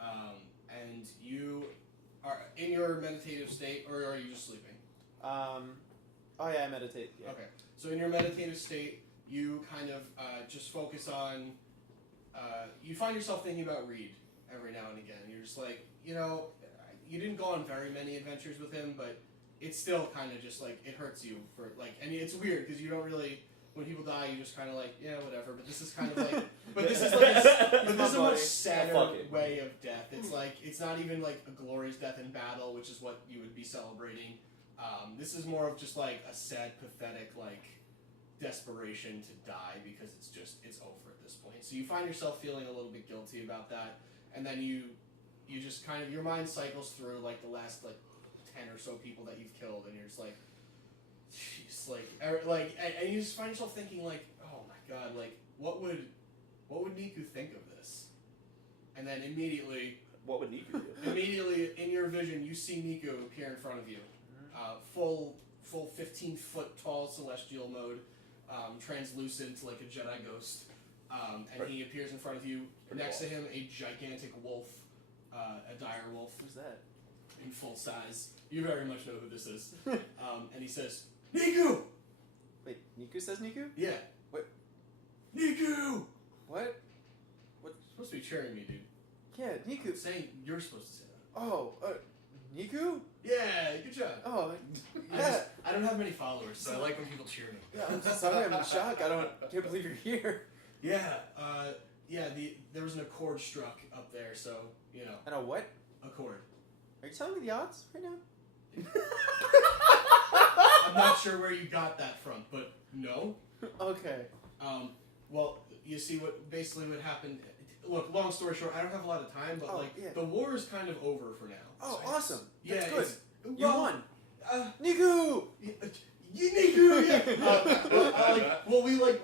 and you are in your meditative state, or are you just sleeping? Oh yeah, I meditate. Yeah. Okay, so in your meditative state, you kind of just focus on. You find yourself thinking about Reed every now and again. You're just like, you didn't go on very many adventures with him, but it's still kind of just like it hurts you for like, and it's weird because you don't really. When people die, you just kind of like, yeah, whatever. But this is kind of like, but this is like, but this is a much sadder fuck it. way of death. It's like, it's not even like a glorious death in battle, which is what you would be celebrating. This is more of just like a sad, pathetic, like desperation to die because it's over at this point. So you find yourself feeling a little bit guilty about that, and then you just kind of your mind cycles through like the last like 10 or so people that you've killed, and you're just like. Jeez, and you just find yourself thinking like, oh my god, like what would Niku think of this? And then immediately What would Niku do? Immediately in your vision, you see Niku appear in front of you, full 15-foot tall celestial mode, translucent like a Jedi ghost, and he appears in front of you. Next to him, a gigantic wolf, a dire wolf. Who's that? In full size. You very much know who this is. And he says, "Niku!" Wait, Niku says Niku? Yeah. What? Niku! What? You're supposed to be cheering me, dude. Yeah, Niku. Saying you're supposed to say that. Oh, Niku? Yeah, good job. Oh, yeah. I don't have many followers, so I like when people cheer me. Yeah, I'm sorry, I'm in shock. Can't believe you're here. Yeah, there was an accord struck up there, so, you know. And a what? Accord. Are you telling me the odds right now? I'm not sure where you got that from, but no. Okay. Well, you see what happened. Look, long story short, I don't have a lot of time, but the war is kind of over for now. Oh, awesome. Yeah, That's good. You well, won. Niku! Niku, yeah.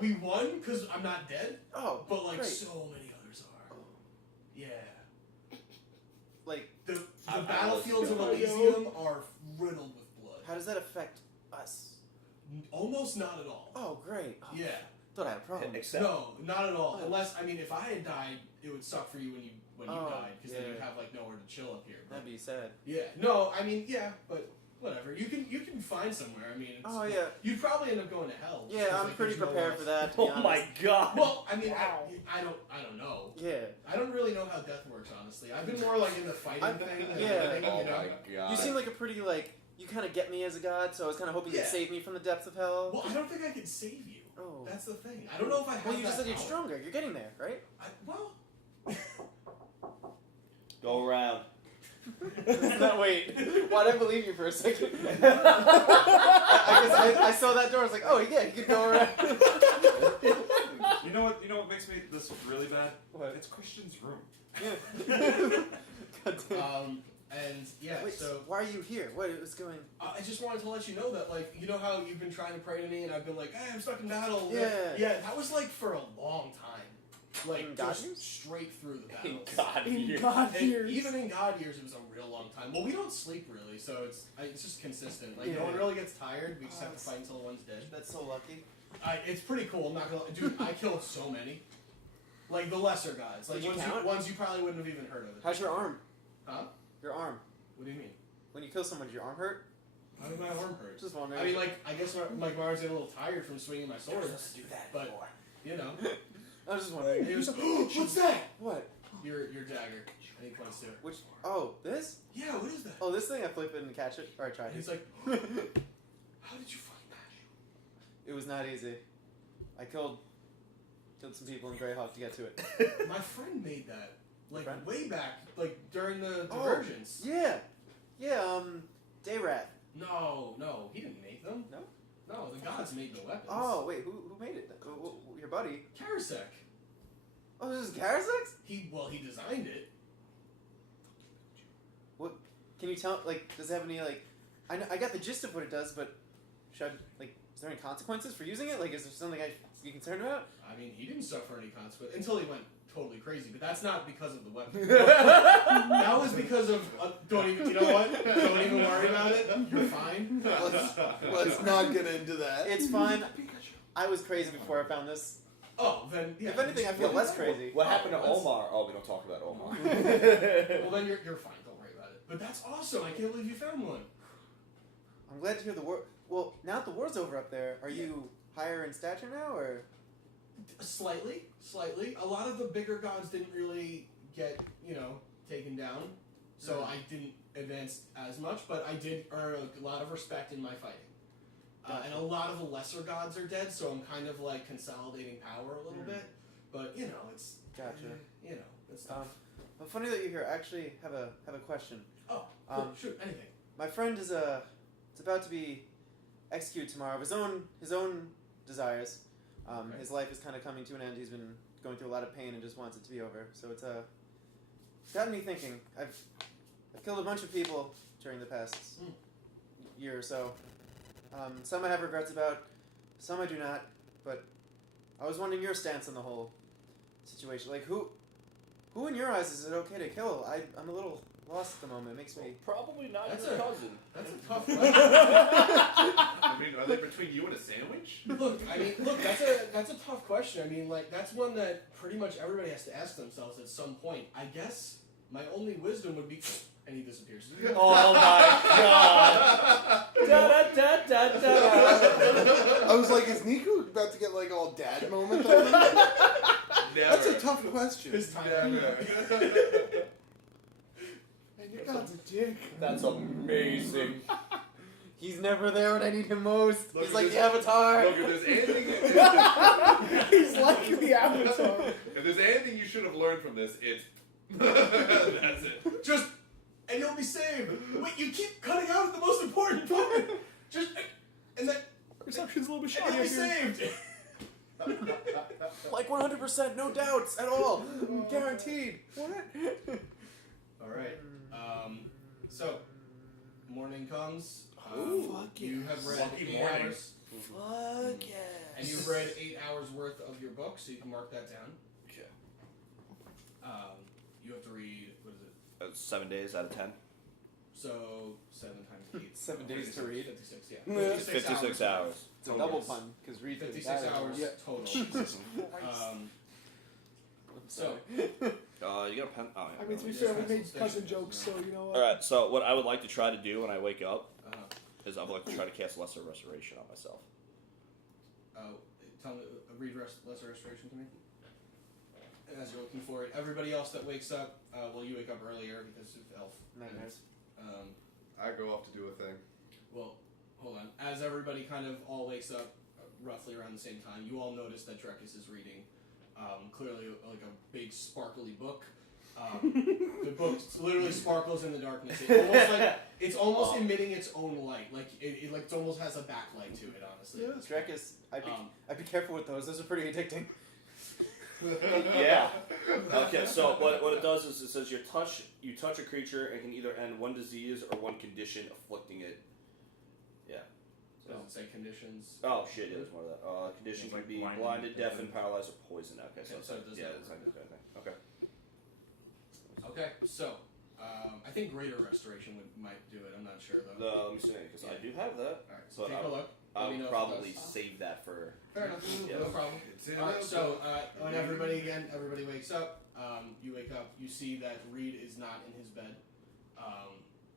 We won because I'm not dead. Oh, but great. so many others are. Oh. Yeah. Like, The battlefields of Elysium are riddled with blood. how does that affect us? Almost not at all. Oh, great. Oh, Yeah. Thought I had a problem. Except No, not at all. Oh. Unless, if I had died, it would suck for you when you died, because then yeah. you'd have nowhere to chill up here. But, That'd be sad. yeah. No, but whatever. You can find somewhere. It's, Oh, yeah. You'd probably end up going to hell. Yeah, because, I'm pretty there's no prepared life. for that, to be oh honest. my god. Well, Wow. I don't know. Yeah. I don't really know how death works, honestly. I've been more in the fighting thing. than yeah. anything, Oh you know? my god. You seem like a pretty, you kind of get me as a god, so I was kind of hoping you'd Yeah. save me from the depths of hell. Well, I don't think I could save you. Oh. That's the thing. I don't know if I have Well, you just that said you're power. stronger. You're getting there, right? Well, Go around. Wait. Why'd I believe you for a second? I saw that door. I was like, oh, yeah, you can go around. You know what makes me this really bad? What? It's Christian's room. Yeah. God damn. and yeah, Wait, so why are you here? What is going... I just wanted to let you know that, you know how you've been trying to pray to me, and I've been like, hey, I'm stuck in battle. Yeah. Yeah, that was for a long time. In God just years? straight through the In battles. God In years. God And years. even in God years, it was a real long time. Well, we don't sleep really, so it's just consistent. Yeah. No one really gets tired. We just have to that's- fight until one's dead. That's so lucky. It's pretty cool. I'm not gonna, dude. I killed so many, the lesser guys, Did you ones count? ones you probably wouldn't have even heard of. How's your arm? Huh? Your arm. What do you mean? When you kill someone, does your arm hurt? How did my arm hurt? Just wondering. I guess my arms get a little tired from swinging my sword. do that But you know, I was just wondering. it was. What's that? What? Your dagger. And he points to it. Which... Oh, this? Yeah, what is that? Oh, this thing, I flip it and catch it. Or I tried And he's it. like, how did you find that? It was not easy. I killed some people in Greyhawk to get to it. My friend made that, Friend? way back, during the divergence. Yeah. Yeah, Dayrat. No, he didn't make them. No? No, the gods made the weapons. Oh, wait, who made it? Your buddy? Karasek. Oh, this is Karasek's? He designed it. What? Can you tell, does it have any, I know, I got the gist of what it does, but should I, is there any consequences for using it? Is there something I should be concerned about? He didn't suffer any consequence until he went totally crazy, but that's not because of the weapon. That was because of, don't even, you know what? Don't even worry about it. You're fine. Let's not get into that. It's fine. I was crazy before I found this. Oh, then, yeah. If anything, I feel less crazy. What happened to that's- Omar? Oh, we don't talk about Omar. Well, then you're fine. Don't worry about it. But that's awesome. I can't believe you found one. I'm glad to hear the war. Well, now that the war's over up there, are you higher in stature now, or? Slightly. A lot of the bigger gods didn't really get, taken down. So I didn't advance as much, but I did earn a lot of respect in my fighting. And a lot of the lesser gods are dead, so I'm kind of consolidating power a little bit. But, it's... Gotcha. It's tough. But funny that you're here. I actually have a question. Oh, cool. Shoot, anything. My friend is about to be executed tomorrow of his own desires. Okay. His life is kind of coming to an end. He's been going through a lot of pain and just wants it to be over. So it's got me thinking. I've killed a bunch of people during the past year or so. Some I have regrets about, some I do not. But I was wondering your stance on the whole situation. Who in your eyes is it okay to kill? I'm a little lost at the moment. It makes me... Probably not That's your a- cousin. That's a tough question. Are they between you and a sandwich? Look, that's a tough question. That's one that pretty much everybody has to ask themselves at some point. I guess my only wisdom would be, and he disappears. Oh my god. Da da da da da. I was like, is Niku about to get all dad moment on him? Never. That's tough question. His time. Yeah, Man, your god's a dick. That's amazing. He's never there when I need him most. Look He's at like this- the Avatar. Look, if there's anything, He's like the Avatar. if there's anything you should have learned from this, it's that's it. Just, and you'll be saved. Wait, you keep cutting out the most important part. Just, and then, Reception's a little bit and shoddy. you'll be up here. saved. Like 100%, no doubts at all. Guaranteed. What? All right. So, morning comes. Fuck You have read Lucky 8 morning. hours, Fuck yes. and you've read 8 hours worth of your book, so you can mark that down. Okay. You have to read, what is it? 7 days out of 10. So 7 times 8. 7 days to read. 56, yeah. Yeah. 56 hours. It's a double pun because read 56 that hours Yeah. total. So, You got a pen? Oh, yeah. I mean, to be Yes, fair, we that's made what cousin they- jokes, so you know what? Alright, so what I would like to try to do when I wake up uh, is I would like to try to cast Lesser Restoration on myself. tell me, read Lesser Restoration to me. And as you're looking for it, everybody else that wakes up, well, you wake up earlier because of Elf. Nightmares. I go off to do a thing. Well, hold on. As everybody kind of all wakes up roughly around the same time, you all notice that Drekas is reading clearly like a big sparkly book. The book literally sparkles in the darkness. It's almost emitting its own light. Like it like it almost has a backlight to it. Honestly. Yeah. Drekas, I'd be careful with those. Those are pretty addicting. Yeah. Okay, so what it does is it says you touch a creature and can either end one disease or one condition afflicting it. Yeah. So. Does it say conditions? Oh shit, yeah, there's more of that. Condition can Like be blinded, blinded, deafened, deafened. paralyzed, or poisoned. Okay, so, Okay, so it does yeah, not it's work. not good thing. Okay. Okay, so I think Greater Restoration might do it. I'm not sure though. Let me see, because I do have that. All right, so But take a look. I Let me know would if it probably does. save that for. Fair enough. Yeah. No problem. It's in Alright, the- so when everybody wakes up, you wake up, you see that Reed is not in his bed.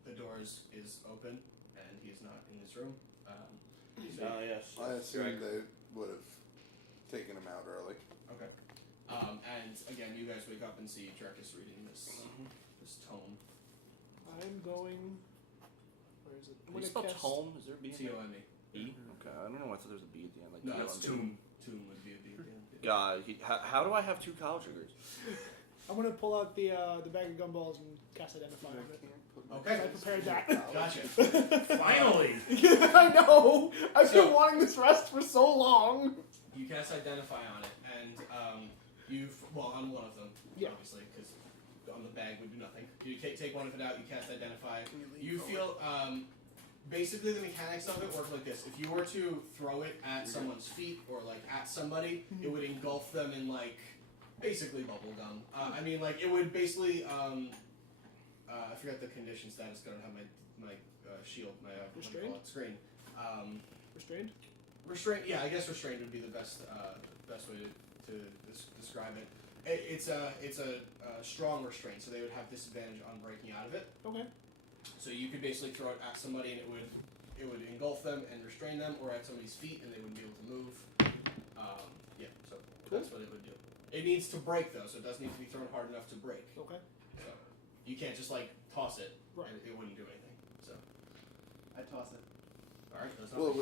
The door is open, and he is not in his room. Yes. I assumed they would have taken him out early. Okay. And again, you guys wake up and see Drekas reading this tome. I'm going. Where is it? I'm Can you gonna spell cast. tome? Is there a B? in there? T-O-M-E. E? Okay, I don't know why I thought there was a B at the end. Like No, T-O-M-E. it's Tomb. Tomb would be a B. God, how do I have 2 college degrees? I'm gonna pull out the bag of gumballs and cast Identify on it. Okay. I prepared that. Gotcha. Finally! I know. I've been So- wanting this rest for so long. You cast Identify on it, and on one of them, Yeah. obviously, because on the bag would do nothing. You take one of it out, you cast Identify. You feel, basically the mechanics of it work like this. If you were to throw it at someone's feet or, like, at somebody, it would engulf them in, like, basically bubble gum. I mean, like, it would basically, I forgot the condition status, I don't have my shield, my, what do you call it, screen. Restrained? Restraint, yeah, I guess restrained would be the best way to describe it. It's a strong restraint, so they would have disadvantage on breaking out of it. Okay. So you could basically throw it at somebody and it would engulf them and restrain them, or at somebody's feet and they wouldn't be able to move. So that's what it would do. It needs to break though, so it does need to be thrown hard enough to break. Okay. So you can't just like toss it Right. and it wouldn't do anything. So I toss it. all right, that's not Well, it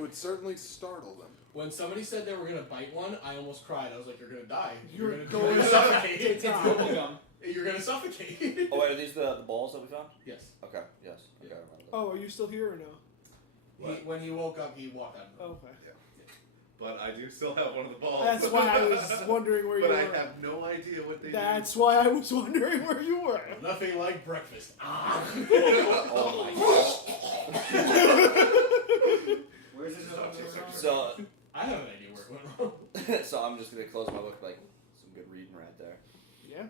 would certainly startle them. When somebody said they were gonna bite one, I almost cried. I was like, "You're gonna die. You're You're going gonna to suffocate. It's bubblegum. You're gonna suffocate." Oh wait, are these the balls that we found? Yes. Okay. Yes. Okay. I remember that. Oh, are you still here or no? When he woke up, he walked out. Oh, okay. But I do still have one of the balls. That's why I was wondering where you But were. I have no idea what they That's why I was wondering where you were. Nothing like breakfast. Oh my god. Where's this going? So, I have an idea where it went wrong. so I'm just gonna close my book like some good reading right there. Yeah.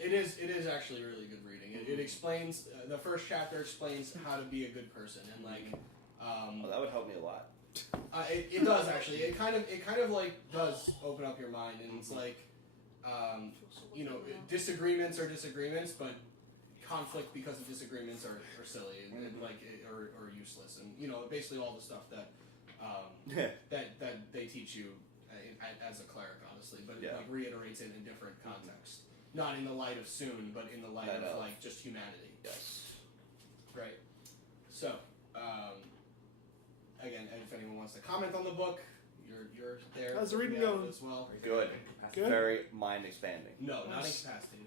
It is actually really good reading. It explains the first chapter explains how to be a good person and like. Oh, that would help me a lot. It does actually. It kind of like does open up your mind, and it's like, disagreements are disagreements, but conflict because of disagreements are silly and or useless, and basically all the stuff that that they teach you as a cleric, honestly. honestly, but Yeah. it like reiterates it in different context. Not in the light of soon, but in the light Light of of. like just humanity. Yes. Right. So, again, if anyone wants to comment on the book, you're there. How's the reading looking at it going? as well? Good. Good? Very mind expanding. No, not Nice. incapacitated.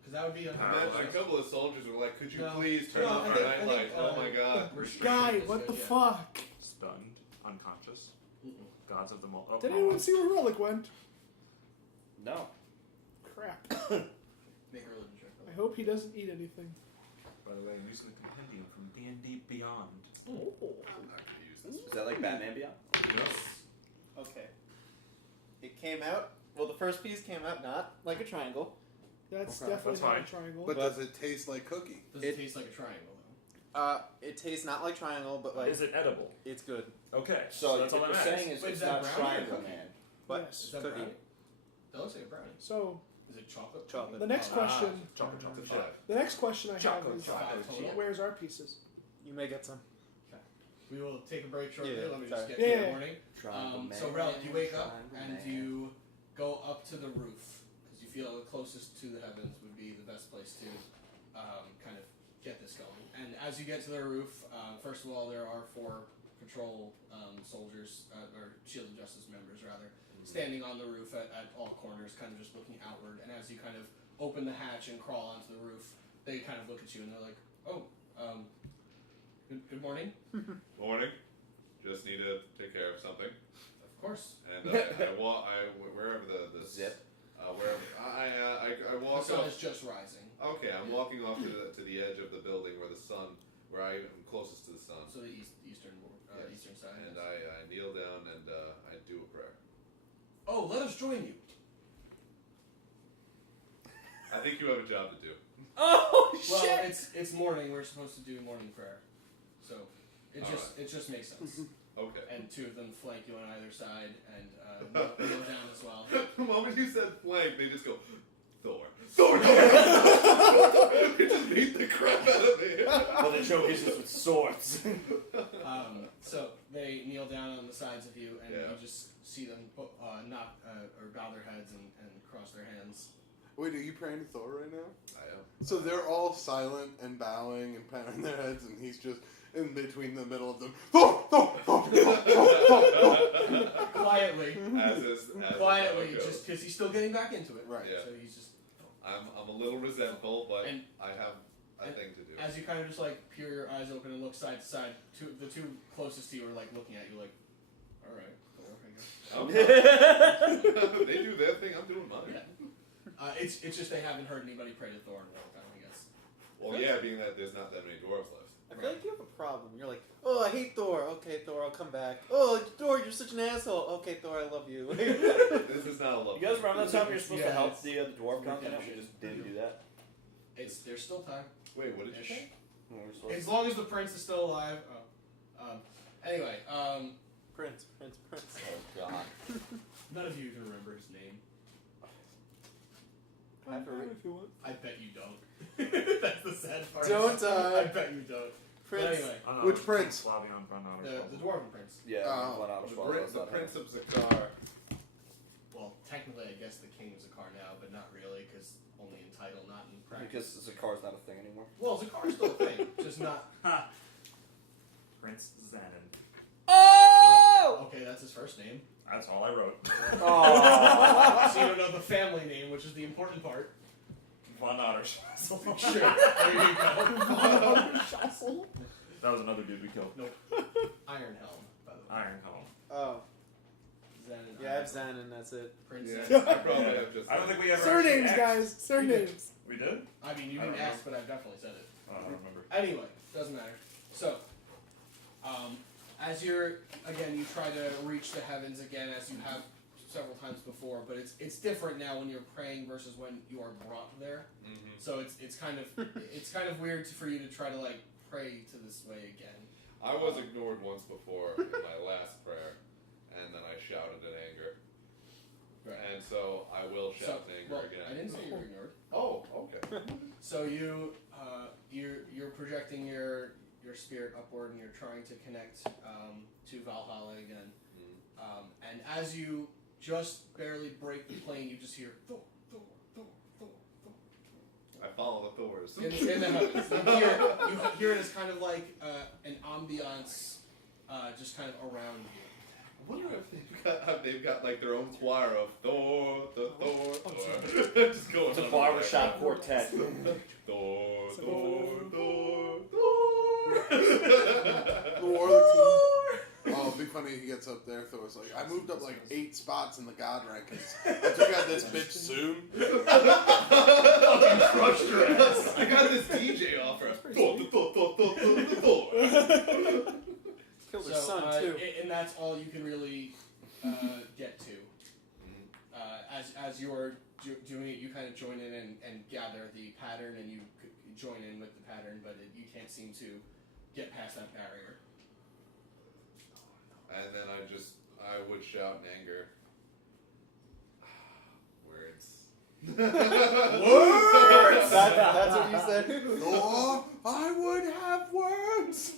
Because that would be Imagine a couple of soldiers were like, "Could you No. please turn No, off I our think- nightlight?" Oh my god. Guy, what the fuck? Stunned, unconscious, Mm-mm. gods of the mall. Did anyone see where Rellik went? No. Crap. Make a religion check. I hope he doesn't eat anything. By the way, I'm using the compendium from D&D Beyond. I'm not gonna use this. Is that like Batman Beyond? Okay. It came out. Well, the first piece came out not like a triangle. That's Okay, definitely that's not a fine. triangle. But does it taste like cookie? Does it taste like a triangle It tastes not like triangle, but like Is it edible? it's good. Okay, So that's all what that you're matters. saying is Wait, it's is that not brownie or triangle, cookie? man. But Yes. Is that cookie. brownie? That looks like a brownie. So Is it chocolate? Chocolate. the next question, Chocolate, chocolate, It's chocolate. the next question I have Chocolate, is, chocolate. total. where's our pieces? You may get some. We will take a break shortly. Yeah, Let me just sorry. get to Yeah. the morning. So, Rellik, you wake up and you go up to the roof because you feel the closest to the heavens would be the best place to kind of get this going. And as you get to the roof, first of all, there are 4 patrol soldiers, or Shield of Justice members, rather, standing on the roof at all corners, kind of just looking outward. And as you kind of open the hatch and crawl onto the roof, they kind of look at you and they're like, "Oh, good morning." Morning. Just need to take care of something. Of course. And wherever the Zip. wherever I The walk sun off. is just rising. Okay, I'm walking off to the edge of the building where the sun, where I am closest to the sun, So the eastern Yes. eastern side. and yes. I kneel down and I do a prayer. Oh, let us join you. I think you have a job to do. Oh Well, it's morning. We're supposed to do morning prayer, so it just makes sense. Okay. And 2 of them flank you on either side and kneel down as well. The moment you said flank, they just go, Thor. Thor! They just beat the crap out of me. Well, the joke is with swords. So they kneel down on the sides of you, and Yeah. you just see them knock or bow their heads and cross their hands. Wait, are you praying to Thor right now? I am. So they're all silent and bowing and pounding their heads, and he's just in between the middle of them. Thor! Thor! Thor! Thor! Thor! Thor! Quietly, As quietly, goes. just because he's still getting back into it. Right. Yeah. So he's just. I'm a little resentful, but And- I have a thing to do. As you kind of just like peer your eyes open and look side to side, the 2 closest to you are like looking at you like, all right, Thor, I guess. Okay. They do their thing, I'm doing mine. Yeah. It's just they haven't heard anybody pray to Thor in a long time, I guess. Well, yeah, being that there's not that many dwarves left. I feel like you have a problem. You're like, oh, I hate Thor. Okay, Thor, I'll come back. Oh, Thor, you're such an asshole. Okay, Thor, I love you. This is not a love. You guys remember that time you were supposed to Yeah, help it's- the dwarf continent? We just didn't do that. There's still time. Wait, what did you Ish. say? We were supposed As long as the prince is still alive. Anyway, Prince. Oh god. none of you even remember his name. I forget. if you want. I bet you don't. That's the sad part. Don't, I bet you don't. Prince. But anyway, Which prince? Flavion von the dwarven prince. Yeah, Oh. one out of The, 12. Prince, the Prince of Zakar. Well, technically, I guess the king of Zakar now, but not really, because only in title, not in practice. Because Zakar's not a thing anymore. Well, Zakar's still a thing, just not. Prince Xanon. Oh! Okay, that's his first name. That's all I wrote. Oh. So you don't know the family name, which is the important part. Von Otters. Sure. There you go. That was another dude we killed. Iron Helm, by the way. Iron Helm. Oh, Xanon. yeah, I have Xanon, that's it. Prince Yeah, Xanon. I probably have just. I don't think we ever Surnames, actually guys. asked. Surnames. We did? I mean, you I don't didn't know. ask, but I've definitely said it. Oh, I don't remember. Anyway, doesn't matter. So, as you're again, you try to reach the heavens again, as you have several times before, but it's different now when you're praying versus when you are brought there. Mhm. So it's kind of weird for you to try to like pray to this way again. I was ignored once before in my last prayer, and then I shouted in anger. Right. And so I will shout in anger well, again. I didn't say you were ignored. Oh, okay. So you're projecting your spirit upward, and you're trying to connect to Valhalla again. Mm. And as you just barely break the plane, you just hear Thor, Thor, Thor, Thor, Thor. I follow the Thors. In the heavens. You hear it as kind of like an ambiance, just kind of around you. I wonder if they've got like their own choir of Thor, Thor, Thor. Just going It's a on barbershop quartet. Thor, Thor, Thor, Thor. Oh, it'd be funny if he gets up there. Thor's like, I moved up like 8 spots in the god rankings. I took out this bitch soon. Fucking crushed her ass. I got this DJ offer. Thor, Thor, Thor, Thor, Thor, Thor. Killed her son too. And that's all you can really get to. As you're doing it, you kind of join in and gather the pattern, and you join in with the pattern, but you can't seem to get past that barrier. And then I would shout in anger. Words. Words! That's what you said? Thor, I would have words.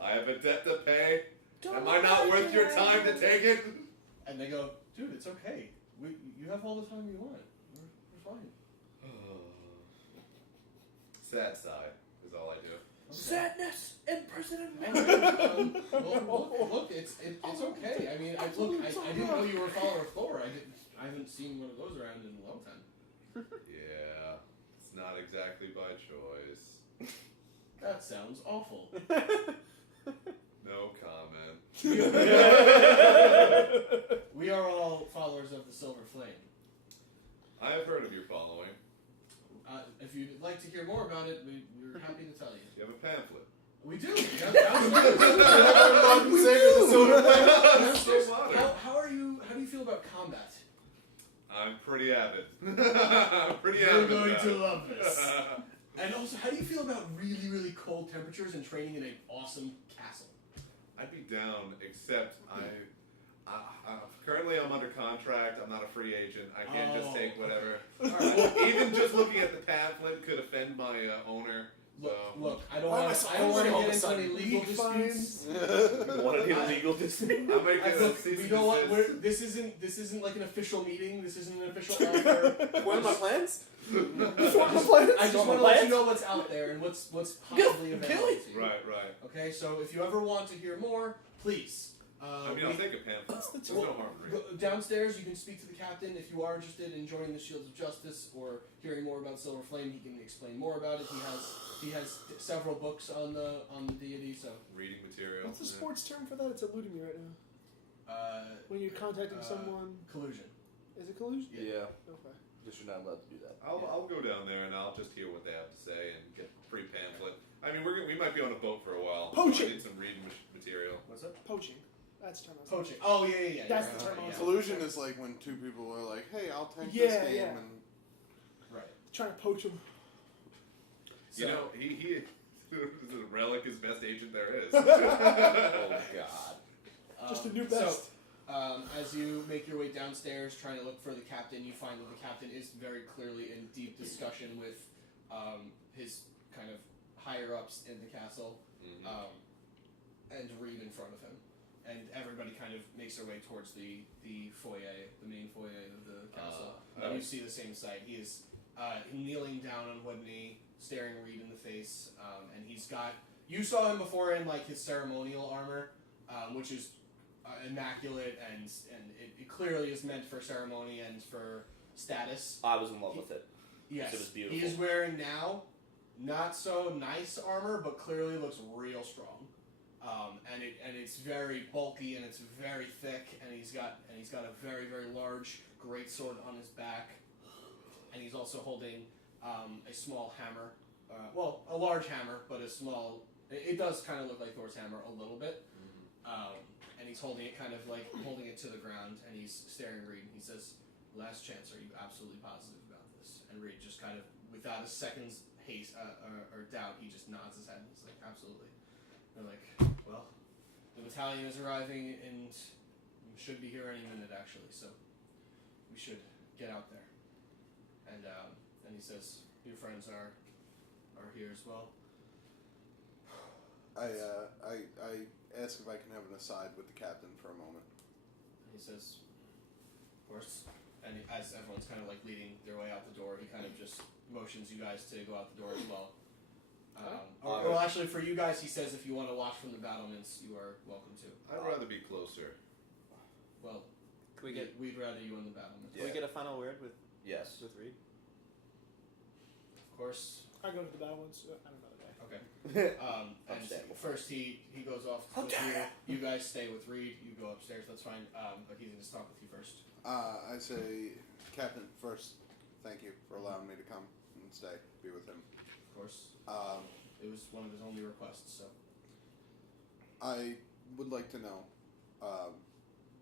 I have a debt to pay. Am I not worth your time to take it? And they go, dude, it's okay. You have all the time you want. We're fine. Sad sigh is all I do. Okay. Sadness, imprisonment. Look, it's okay. I mean, I didn't know you were a follower of Thor. I haven't seen one of those around in a long time. Yeah, it's not exactly by choice. That sounds awful. No comment. We are all followers of the Silver Flame. I have heard of your following. If you'd like to hear more about it, we're happy to tell you. You have a pamphlet. We do. How do you feel about combat? I'm pretty avid. I'm pretty avid. You're going about to it. love this. And also, how do you feel about really, really cold temperatures and training in an awesome castle? I'd be down, except currently I'm under contract. I'm not a free agent. I can't just take whatever. Alright. Even just looking at the pamphlet could offend my owner. Look, I don't Why want am I to get all of a into sudden any legal league disputes. What an illegal dispute. I'm making a Look, cease we and don't want. desist. This isn't like an official meeting. This isn't an official offer. What are my plans? I just want to let you know what's out there and what's possibly available to you. Right, right. Okay, so if you ever want to hear more, please. I mean, I'll take a pamphlet. There's no harm in reading. Downstairs, you can speak to the captain if you are interested in joining the Shields of Justice or hearing more about Silver Flame. He can explain more about it. He has several books on the deity. So Reading material. What's the sports term for that? It's eluding me right now. When you're contacting someone, collusion. is it collusion? Yeah. Okay. Guess you're not allowed to do that. I'll go down there and I'll just hear what they have to say and get a free pamphlet. I mean, we might be on a boat for a while. Poaching. So I need some reading material. What's up? Poaching. That's the term. Poaching. Oh yeah. That's you're the right, term I was yeah. Collusion is like when 2 people are like, hey, I'll tank this Yeah, game. yeah. And Right. Trying to poach him. You know, he Rellik is best agent there is. Oh God. Just a new best. So, as you make your way downstairs trying to look for the captain, you find that the captain is very clearly in deep discussion with his kind of higher-ups in the castle, and Reed in front of him. And everybody kind of makes their way towards the foyer, the main foyer of the castle. And you see the same sight. He is kneeling down on one knee, staring Reed in the face, and he's got... You saw him before in like his ceremonial armor, which is immaculate, and it clearly is meant for ceremony and for status. I was in love with it. Yes, It was beautiful. he is wearing now not so nice armor, but clearly looks real strong. And it's very bulky and it's very thick, and he's got a very, very large greatsword on his back, and he's also holding a small hammer. Well, a large hammer, but a small. It does kind of look like Thor's hammer a little bit. And he's holding it kind of like holding it to the ground, and he's staring at Reed, and he says, "Last chance, are you absolutely positive about this?" And Reed just kind of, without a second's haste or doubt, he just nods his head. He's like, "Absolutely." They're like, "Well, the battalion is arriving and should be here any minute, actually, so we should get out there." And he says, "Your friends are here as well." I ask if I can have an aside with the captain for a moment. And he says, course. And as everyone's kind of like leading their way out the door, he kind of just motions you guys to go out the door as well. Well, actually, for you guys, he says if you want to watch from the battlements, you are welcome to. I'd rather be closer. Well, we'd rather you on the battlements. Can we get a final word with Yes. Reed? Of course. I go to the battlements another day. Okay. And Understandable. first he goes off with you. You guys stay with Reed. You go upstairs. That's fine. But he's going to talk with you first. I say, Captain, first, thank you for allowing me to come and stay, be with him. Of course. It was one of his only requests, so. I would like to know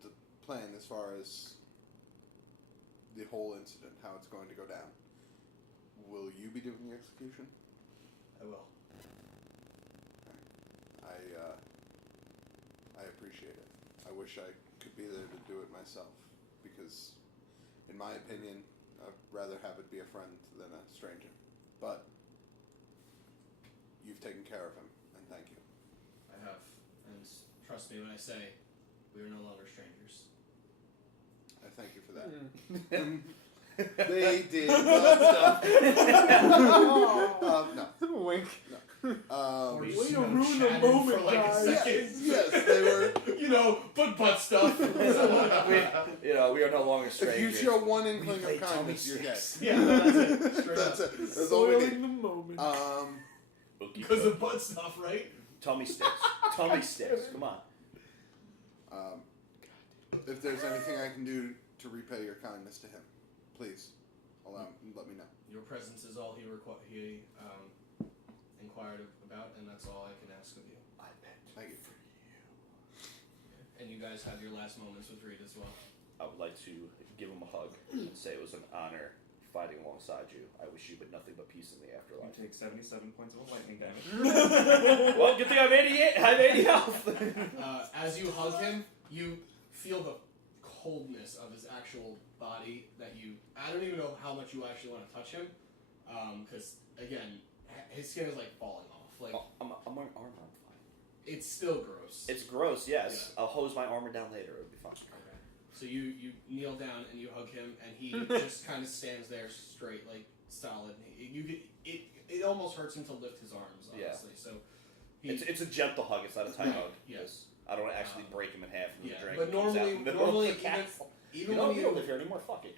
the plan as far as the whole incident, how it's going to go down. Will you be doing the execution? I will. I appreciate it. I wish I could be there to do it myself, because, in my opinion, I'd rather have it be a friend than a stranger. But you've taken care of him, and thank you. I have. And trust me when I say, we are no longer strangers. I thank you for that. They did stuff. No. Wink. Way to ruin the moment, for like guys. a second. Yes, they were. Butt stuff. We are no longer If strangers. you show one inkling of kindness, you're dead. Yeah, that's it. Straight That's up. it. That's all we Spoiling need. the moment. Because of butt stuff, right? Tummy sticks. Tummy sticks. Come on. If there's anything I can do to repay your kindness to him, please let me know. Your presence is all he inquired about, and that's all I can ask of you. I bet. Thank you. And you guys have your last moments with Reed as well. I would like to give him a hug and say it was an honor fighting alongside you. I wish you but nothing but peace in the You afterlife. take 77 points of lightning damage. Well, good thing I have 80 health. As you hug him, you feel the coldness of his actual body I don't even know how much you actually want to touch him, because again, his skin is like falling off. Like I'm wearing armor. I'm fine. it's still gross. It's gross, yes. Yeah. I'll hose my armor down later. It'll be fine. Okay. So you kneel down and you hug him, and he just kind of stands there straight, like solid. It almost hurts him to lift his arms, honestly. Yeah. So it's a gentle hug. It's not a tight hug. Yes. I don't actually break him in half and drink. But normally even you when you don't live here anymore. Fuck it.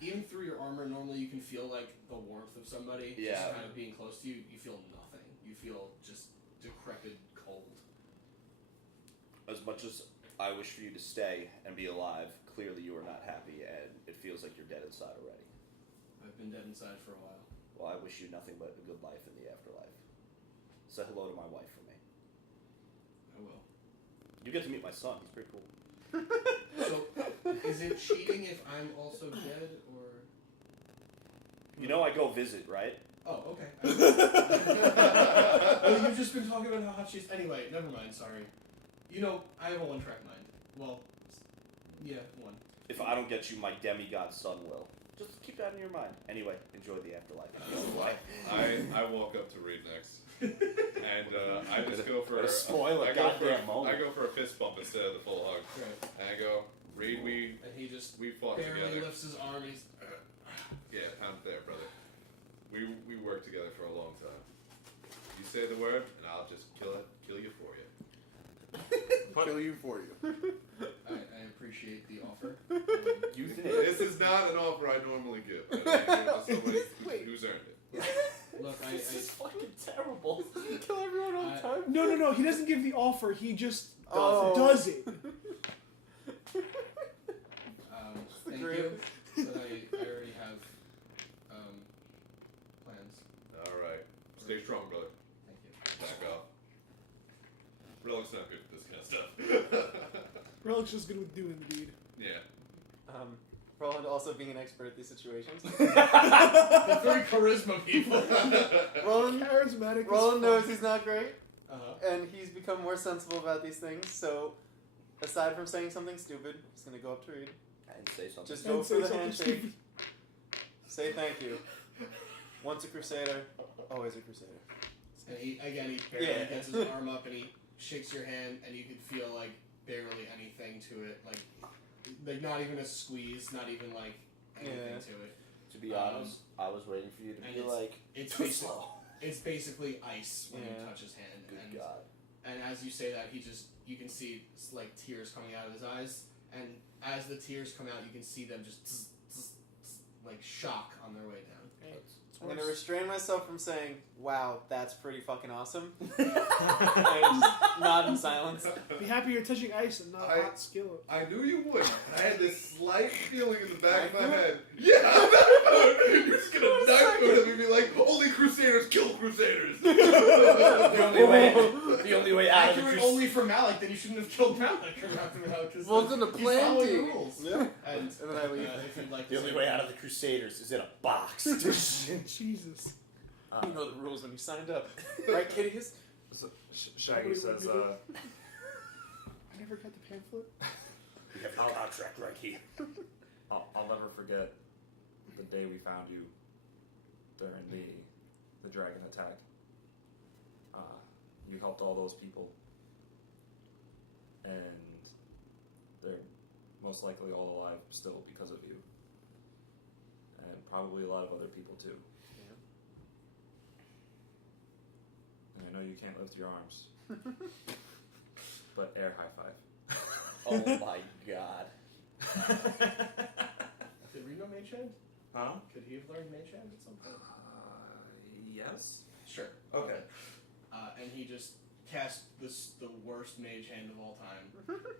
Even through your armor, normally you can feel like the warmth of somebody just kind of being close to you. You feel nothing. You feel just decrepit cold. As much as I wish for you to stay and be alive, clearly you are not happy, and it feels like you're dead inside already. I've been dead inside for a while. Well, I wish you nothing but a good life in the afterlife. Say hello to my wife for me. I will. You get to meet my son. He's pretty cool. So, is it cheating if I'm also dead, or? You know I go visit, right? Oh, okay. Oh, you've just been talking about how hot she's. Anyway, never mind. Sorry. I have a one-track mind. Well, yeah, one. If I don't get you, my demigod son will. Just keep that in your mind. Anyway, enjoy the afterlife. I walk up to Reed next, and I just go for spoil a goddamn moment. I go for a fist bump instead of the full hug, and I go, Reed, and he just we fought barely together. lifts his arm. He's Yeah, pound it there, brother. We worked together for a long time. You say the word, and I'll just kill you for you. Kill you for you. I appreciate the offer. This is not an offer I normally give. But I give it to somebody who's earned it. Look, This is fucking terrible. You kill everyone all the time. No. He doesn't give the offer. He just does it. Thank you. But I already have plans. All right, stay strong, brother. Thank you. Back off. Rellik's not good at this kind of stuff. Relik's just good with doing the deed. Yeah. Roland also being an expert at these situations. The very charisma people. Roland Charismatic. Roland knows he's not great, Uh-huh. and he's become more sensible about these things. So, aside from saying something stupid, he's gonna go up to Reed. And say something. Just go for the handshake. Say thank you. Once a Crusader, always a Crusader. And he barely gets his arm up and he shakes your hand, and you can feel like barely anything to it. Like like not even a squeeze, not even like anything to it. To be honest, I was waiting for you to and be like, It's too basic, slow. it's basically ice when you Yeah. touch his hand. Good and, God. and as you say that, you can see like tears coming out of his eyes, and as the tears come out, you can see them just like shock on their way down. I'm gonna restrain myself from saying, "Wow, that's pretty fucking awesome." And just nod in silence. Be happy you're touching ice and not hot skillet. I knew you would. I had this slight feeling in the back of my head. Yeah, you're just gonna knife food at me and be like, only Crusaders kill Crusaders. The only way out of the Accurate only for Malok, then you shouldn't have killed Malok. Welcome to he's following the planting. rules. Yeah. And then I leave. if you'd like The to only say- way out of the Crusaders is in a box. Jesus. You know the rules when you signed up, right, Kitteus? So, Shaggy says, I never got the pamphlet. We have a contract right here. I'll never forget the day we found you during the dragon attack. You helped all those people, and they're most likely all alive still because of you, and probably a lot of other people too. And I know you can't lift your arms, but air high five. Oh my God. Did Reno Mage Hand? Huh? Could he have learned Mage Hand at some point? Yes. Sure. Okay. And he just cast the worst Mage Hand of all time,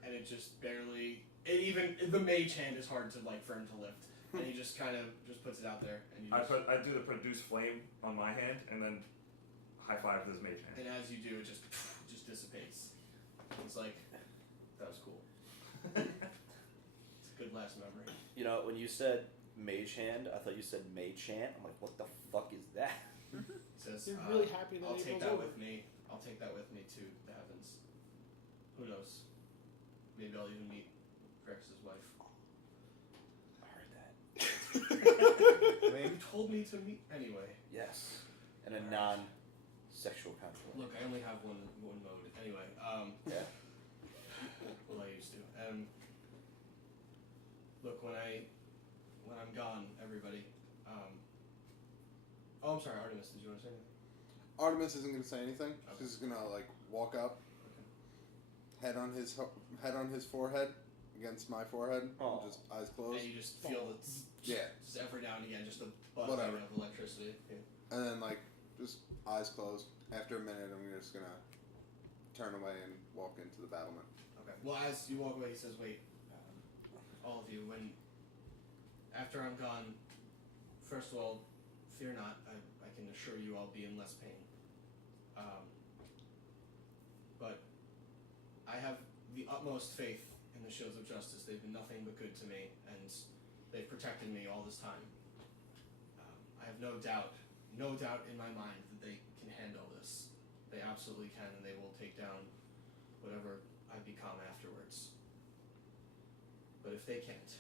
and it just barely. Even the Mage Hand is hard to for him to lift, and he just kind of just puts it out there, and you just, I do the produce flame on my hand, and then high five this mage hand. and as you do, it just dissipates. It's like that was cool. It's a good last memory. You know, when you said mage hand, I thought you said mage chant. I'm like, what the fuck is that? He says, You're really happy that I'll take April's that over. with me. I'll take that with me to the heavens. Who knows? Maybe I'll even meet Drekas' wife. I heard that. You told me to meet anyway. Yes. In a non-sexual contract. Look, I only have one mode anyway. Yeah. Well, I used to. Look, when I'm gone, everybody. Oh, I'm sorry, Artemis. Did you want to say anything? Artemis isn't going to say anything. Okay. She's just going to walk up, head on his forehead against my forehead, Aw. and just eyes closed. And you just feel the Yeah. just every now and again, just a buzzing Whatever. of electricity. Yeah. And then just eyes closed. After a minute, I'm just gonna turn away and walk into the battlement. Okay. Well, as you walk away, he says, "Wait, all of you. After I'm gone, first of all, fear not. I can assure you, I'll be in less pain. But I have the utmost faith in the Shields of Justice. They've been nothing but good to me, and they've protected me all this time. I have no doubt in my mind that they can handle this. They absolutely can, and they will take down whatever I become afterwards. But if they can't,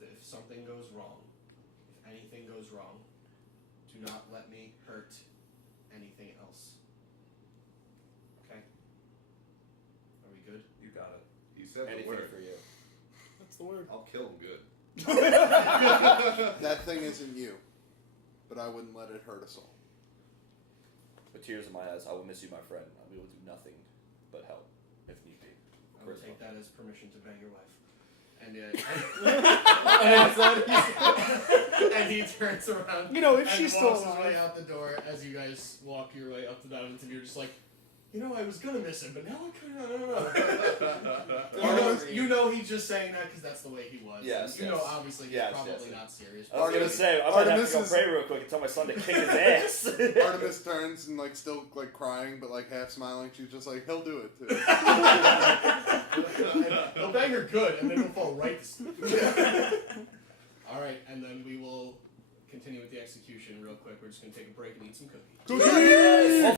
if something goes wrong, if anything goes wrong, do not let me hurt anything else. Okay? Are we good? You got it. He said the Anything word. for you. That's the word. I'll kill him good. That thing isn't you, but I wouldn't let it hurt us all. With tears in my eyes, I will miss you, my friend. We will do nothing but help, if need be. I will Charisma. take that as permission to bang your wife. And and he turns around. You know, if and she's still walks his way alive. out the door as you guys walk your way up the mountain, and you're just like, I was gonna miss him, but now I kind of don't know. You know he's just saying that because that's the way he was. Yes, You yes. know, obviously, he's Yes, probably yes. not serious. I was gonna say, I might have Artemis to go is- pray real quick and tell my son to kick his ass. Artemis turns and still crying, but half smiling. She's just like, he'll do it too. He'll bang her good, and then he'll fall right to sleep. Alright, and then we will continue with the execution real quick. We're just going to take a break and eat some cookies. Cookies!